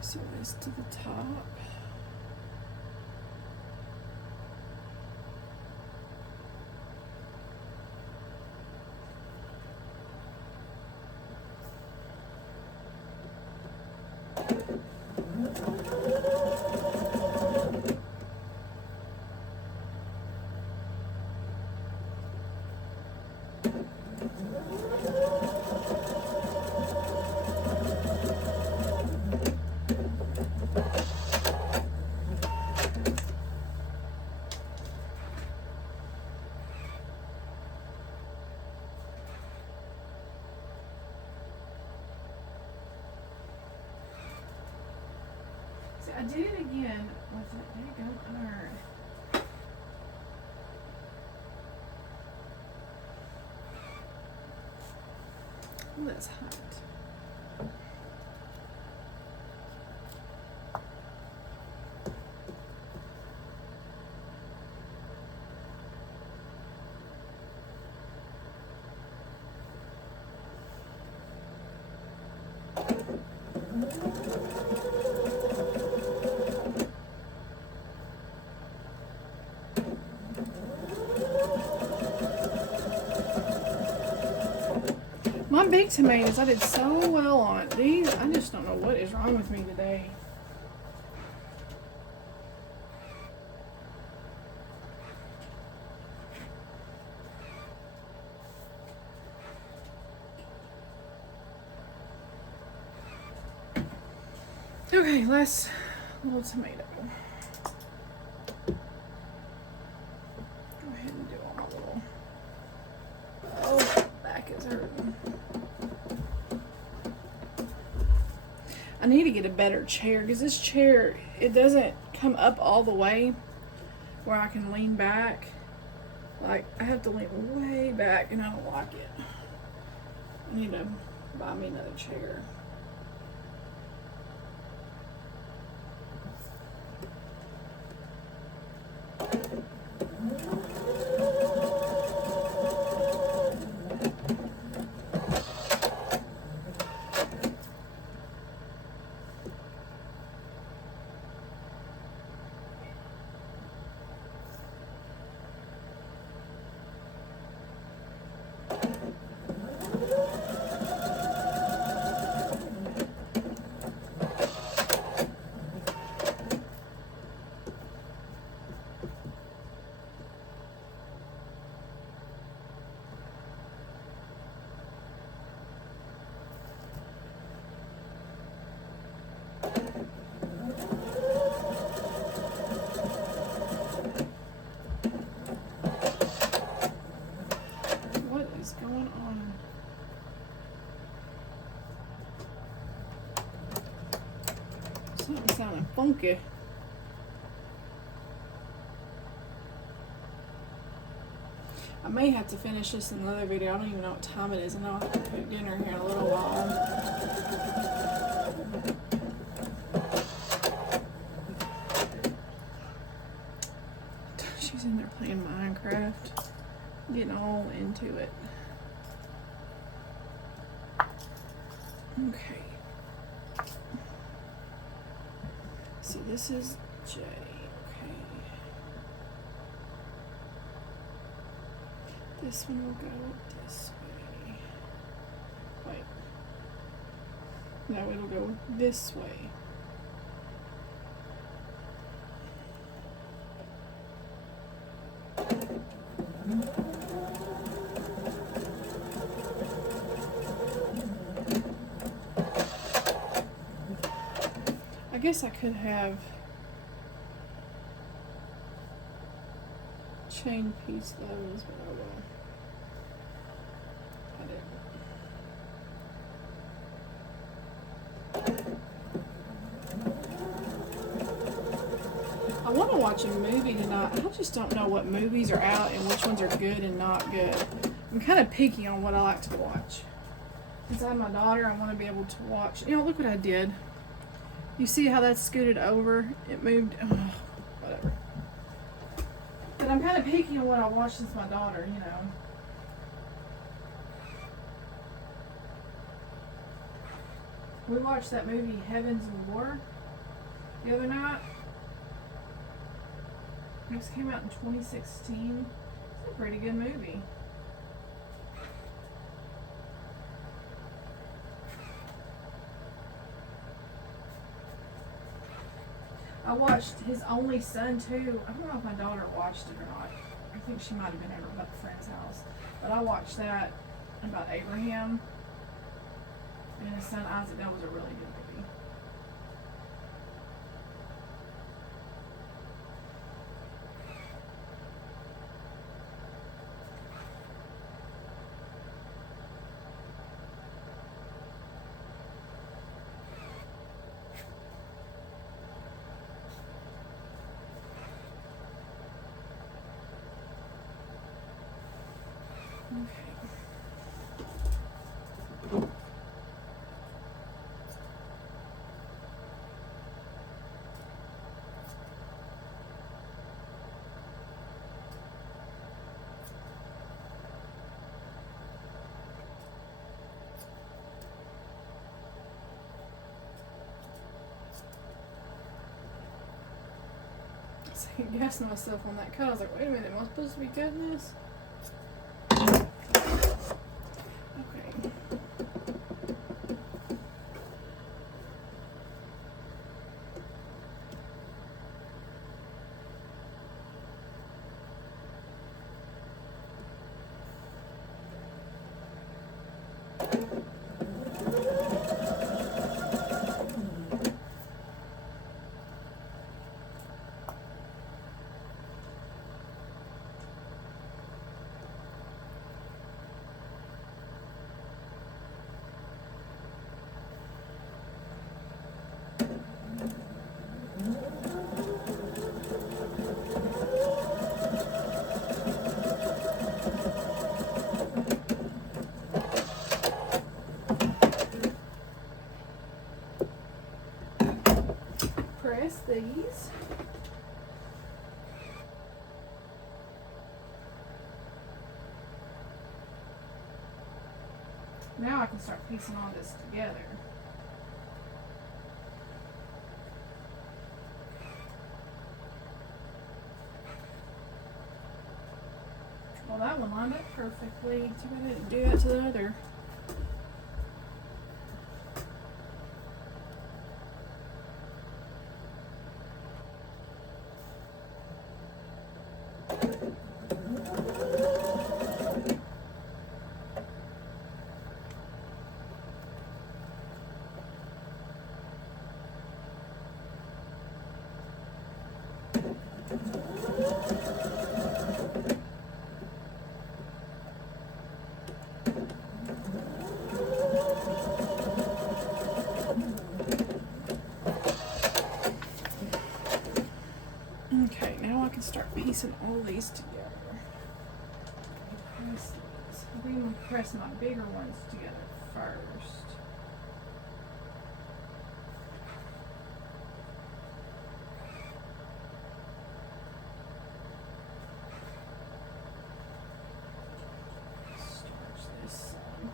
So this to the top. I did it again with that daggone iron. Oh, that's hot. My big tomatoes, I did so well on. These, I just don't know what is wrong with me today. Okay, last little tomato. Go ahead and do all my little. Oh, back is hurting. I need to get a better chair because this chair, it doesn't come up all the way where I can lean back. Like, I have to lean way back and I don't like it. I need to buy me another chair. What is going on? Something sounding funky. I may have to finish this in another video. I don't even know what time it is. I know I'll have to cook dinner here in a little while. She's in there playing Minecraft, getting all into it. Okay. So this is J. Okay. This one will go this way. Wait. No, it'll go this way. I guess I could have chain piece those, but I will. I didn't. I want to watch a movie tonight. I just don't know what movies are out and which ones are good and not good. I'm kind of picky on what I like to watch. Since I have my daughter, I want to be able to watch. You know, look what I did. You see how that scooted over? It moved. Oh, whatever. But I'm kind of picky on what I watch since my daughter, you know. We watched that movie Heavens and War the other night. It came out in 2016. It's a pretty good movie. I watched His Only Son too. I don't know if my daughter watched it or not. I think she might have been over at a friend's house. But I watched that about Abraham and his son Isaac. That was a really good movie. gassing myself on that cut. I was like, wait a minute, am I supposed to be cutting this? Okay. Press these. Now I can start piecing all this together. Well, that one lined up perfectly. Too bad I didn't do that to the other. Okay, now I can start piecing all these together. Press these. I think I'm going to press my bigger ones together first. Starch this some.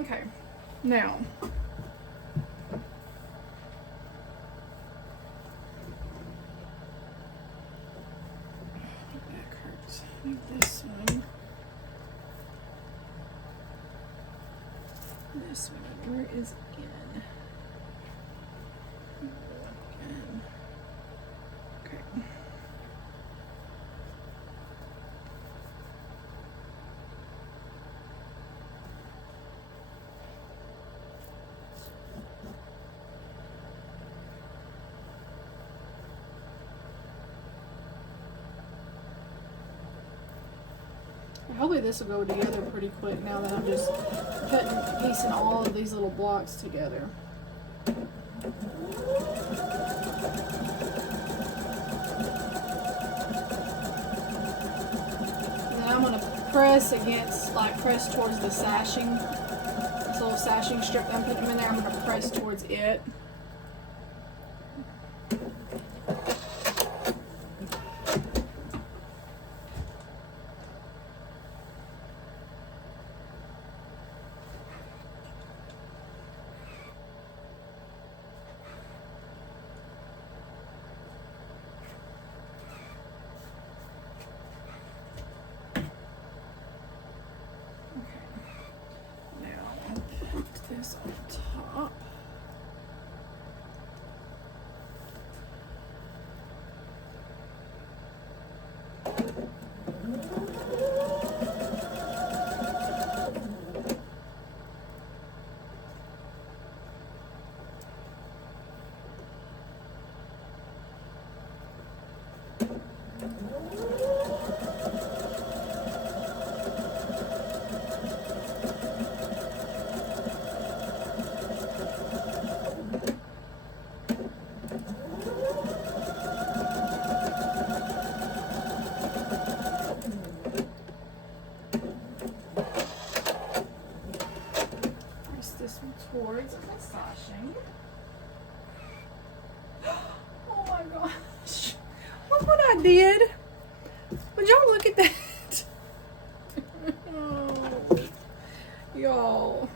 Okay. Now, back hurts. This one. This one. Where is in? In. Okay. Hopefully this will go together pretty quick now that I'm just piecing all of these little blocks together. And then I'm going to press against, like press towards the sashing, this little sashing strip that I'm putting in there, I'm going to press towards it. This on top. Towards massaging. Oh my gosh. Look what I did. Would y'all look at that? Oh, y'all.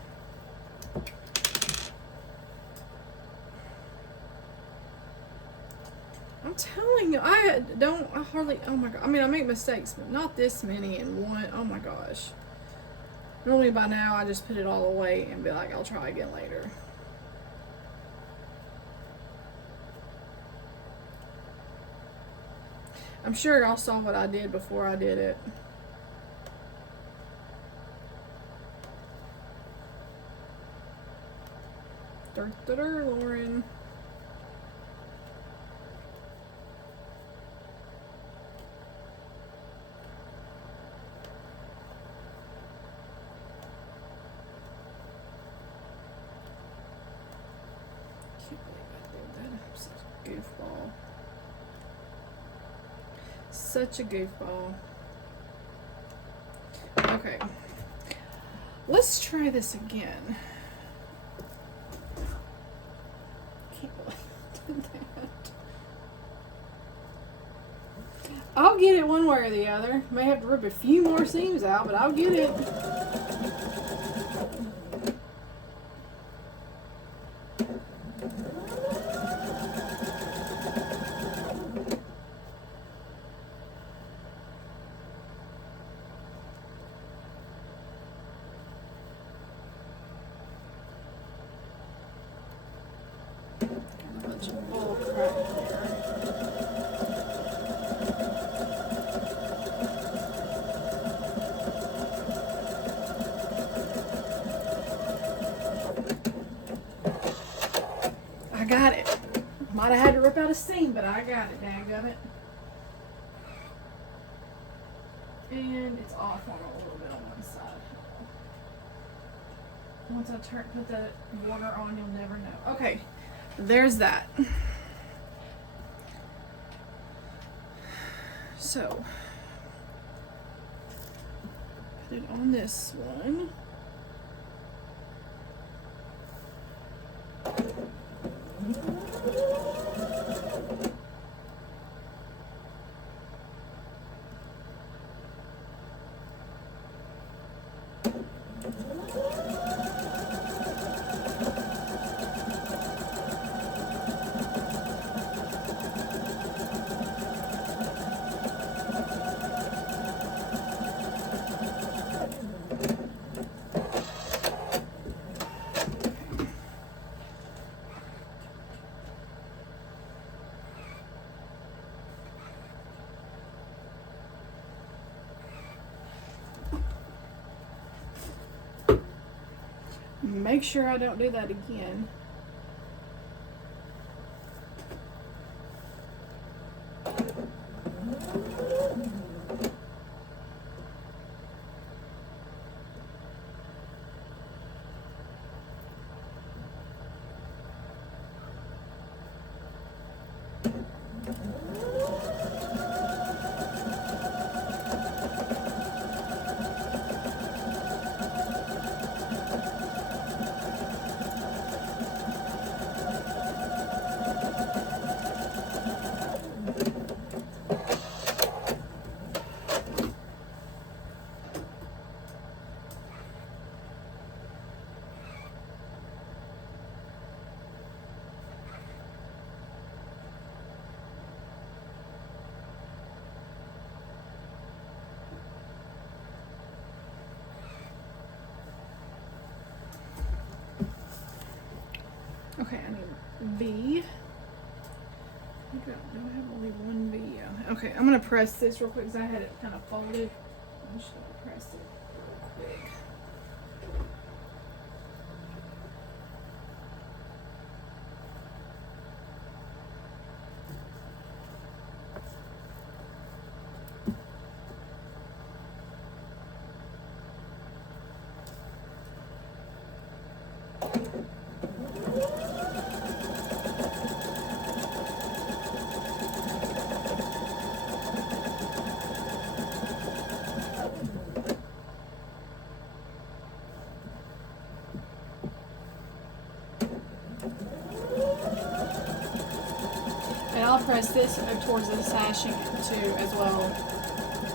doing it. I hardly, oh my god. I mean, I make mistakes, but not this many in one. Oh my gosh. Normally by now I just put it all away and be like, I'll try again later. I'm sure y'all saw what I did before I did it. Lauren. Can't believe I did that. I'm such a goofball. Such a goofball. Okay. Let's try this again. Can't believe I did that. I'll get it one way or the other. May have to rip a few more seams out, but I'll get it. A bunch of bull crap here. I got it. Might have had to rip out a seam, but I got it, dadgummit. And it's off on a little bit on one side. Once I put the water on, you'll never know. Okay, there's that. So, put it on this one. Make sure I don't do that again. Okay, I need B. Do I have only one B? Yeah. Okay, I'm gonna press this real quick because I had it kind of folded. I'm just gonna press it real quick. And I'll press this towards the sashing too as well.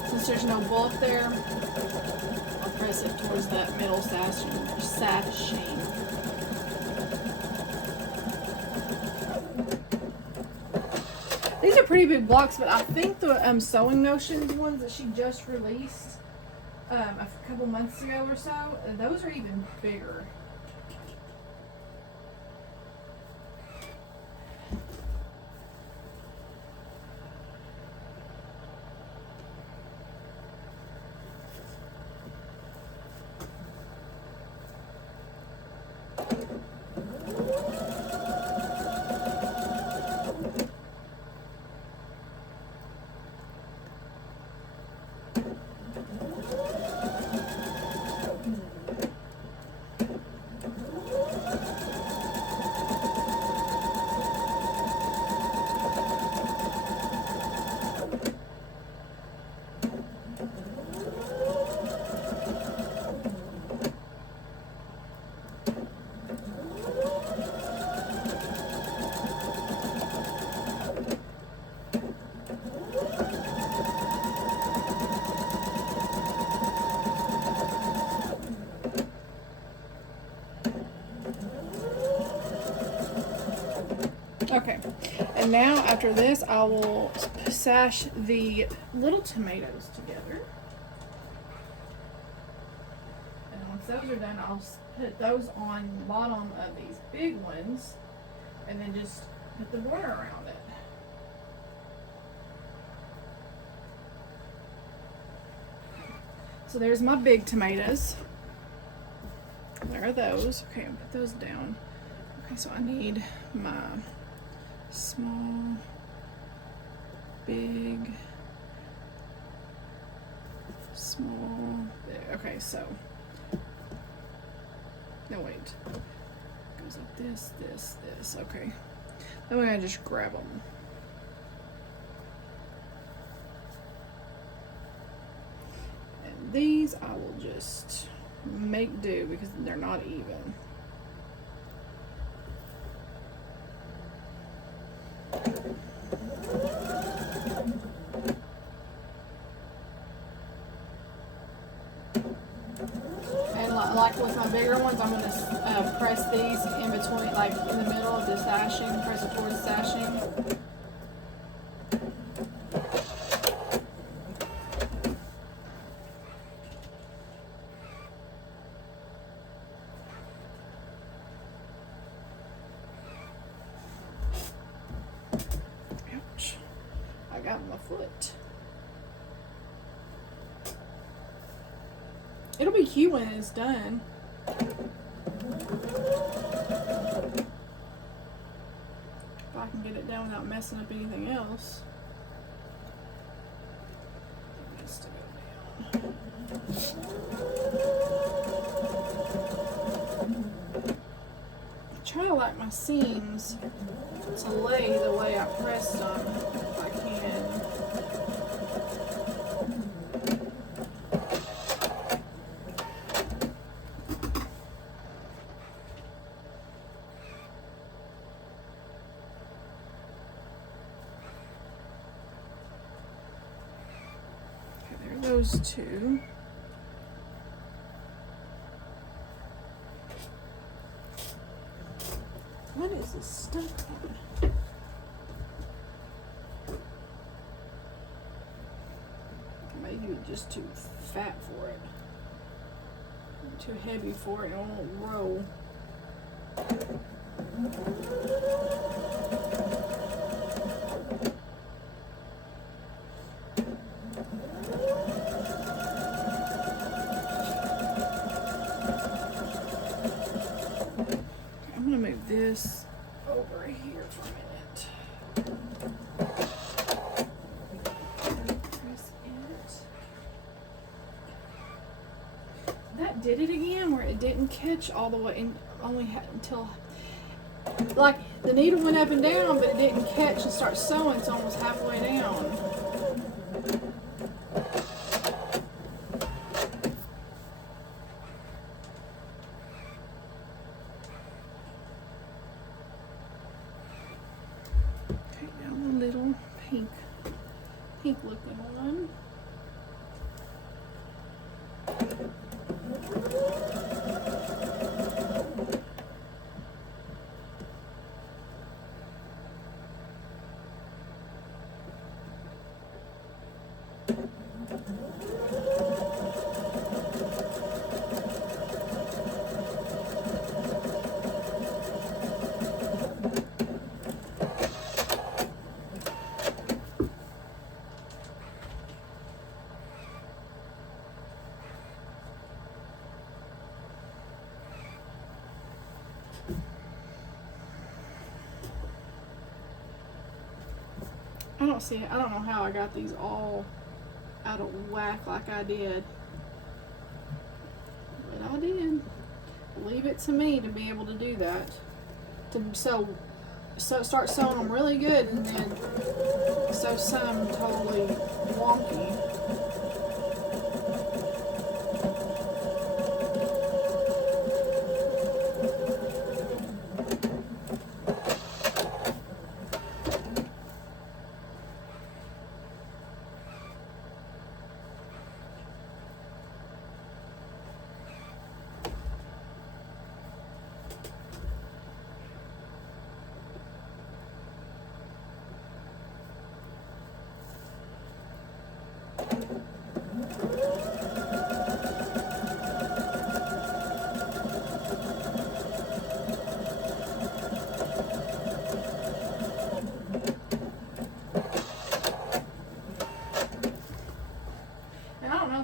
Since there's no bulk there, I'll press it towards that middle sashing. These are pretty big blocks, but I think the Sewing Notions ones that she just released a couple months ago or so, those are even bigger. Okay, and now after this, I will sash the little tomatoes together. And once those are done, I'll put those on the bottom of these big ones, and then just put the border around it. So there's my big tomatoes. There are those. Okay, I'll put those down. Okay, so I need my small, big, small, big. Okay, so, no wait, goes like this, this, this, okay. Then we're gonna just grab them. And these I will just make do because they're not even. And like with my bigger ones, I'm going to press these in between, like in the middle of the sashing, press it towards the sashing. Ouch. I got my foot. It'll be cute when it's done. If I can get it done without messing up anything else. It needs to go down. I try to like my seams to lay the way I pressed them if I can. Those two. What is this stuck on? Maybe it's just too fat for it. Too heavy for it, it won't roll. This over here for a minute. Press it. That did it again, where it didn't catch all the way, and only had until like the needle went up and down, but it didn't catch and start sewing. It's almost halfway down. Little pink looking one. I don't know how I got these all out of whack like I did. But I did. Leave it to me to be able to do that. To start sewing them really good and then sew some totally wonky.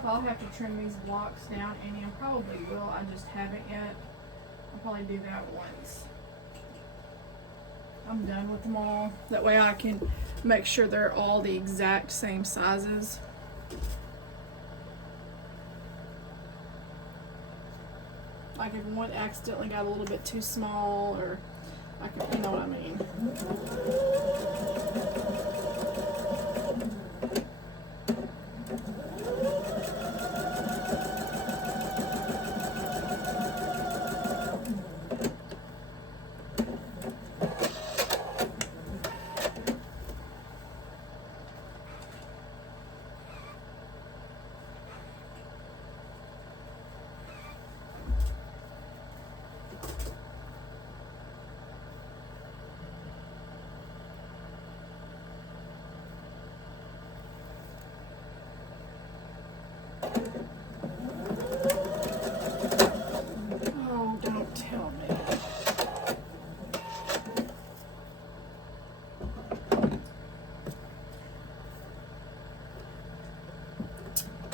I'll have to trim these blocks down, and I probably will. I just haven't yet. I'll probably do that once I'm done with them all. That way I can make sure they're all the exact same sizes. Like if one accidentally got a little bit too small, or I can, you know what I mean. Oh, don't tell me.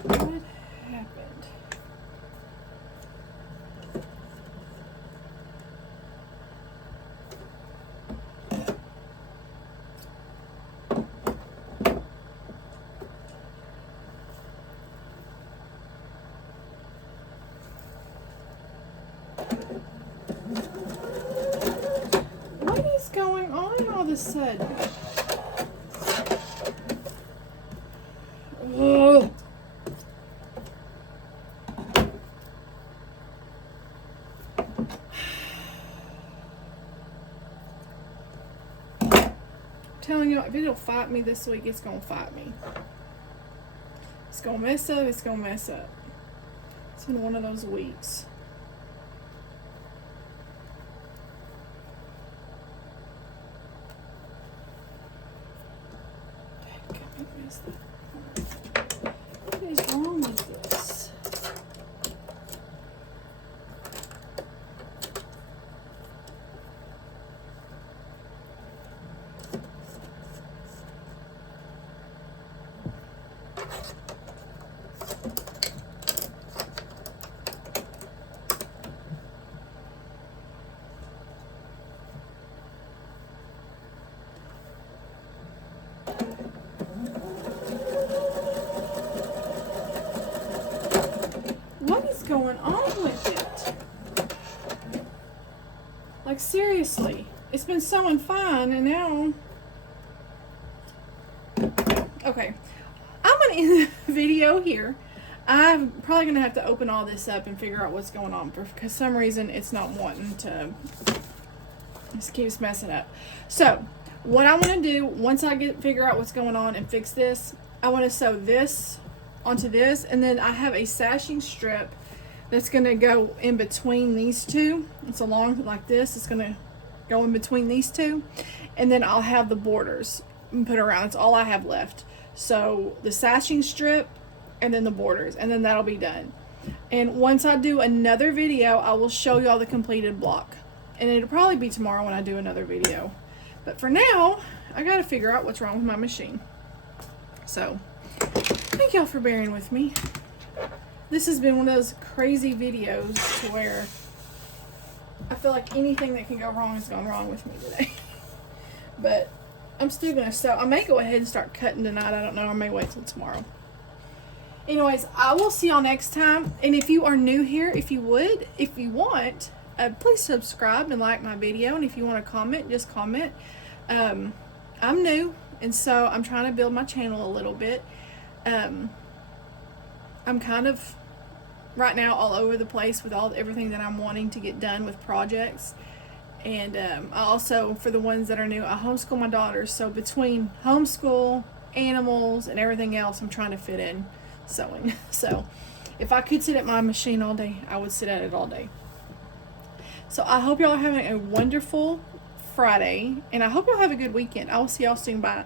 What happened? What is going on all of a sudden? Ugh. Telling you, if it'll fight me this week, it's gonna fight me. It's gonna mess up, it's gonna mess up. It's been one of those weeks. What is wrong with this? Going on with it? Like seriously, it's been sewing fine and now. Okay, I'm gonna end the video here. I'm probably gonna have to open all this up and figure out what's going on, because some reason it's not wanting to. This keeps messing up. So what I want to do once I figure out what's going on and fix this, I want to sew this onto this, and then I have a sashing strip that's going to go in between these two. It's along like this. It's going to go in between these two. And then I'll have the borders and put around. It's all I have left. So the sashing strip and then the borders. And then that'll be done. And once I do another video, I will show you all the completed block. And it'll probably be tomorrow when I do another video. But for now, I got to figure out what's wrong with my machine. So, thank y'all for bearing with me. This has been one of those crazy videos to where I feel like anything that can go wrong has gone wrong with me today. But I'm still gonna sew. I may go ahead and start cutting tonight. I don't know. I may wait till tomorrow. Anyways, I will see y'all next time. And if you are new here, if you want, please subscribe and like my video. And if you want to comment, just comment. I'm new, and so I'm trying to build my channel a little bit. I'm kind of right now all over the place with everything that I'm wanting to get done with projects. And I also, for the ones that are new, I homeschool my daughters. So between homeschool, animals, and everything else, I'm trying to fit in sewing. So if I could sit at my machine all day, I would sit at it all day. So I hope y'all are having a wonderful Friday, and I hope y'all have a good weekend. I will see y'all soon. Bye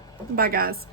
guys.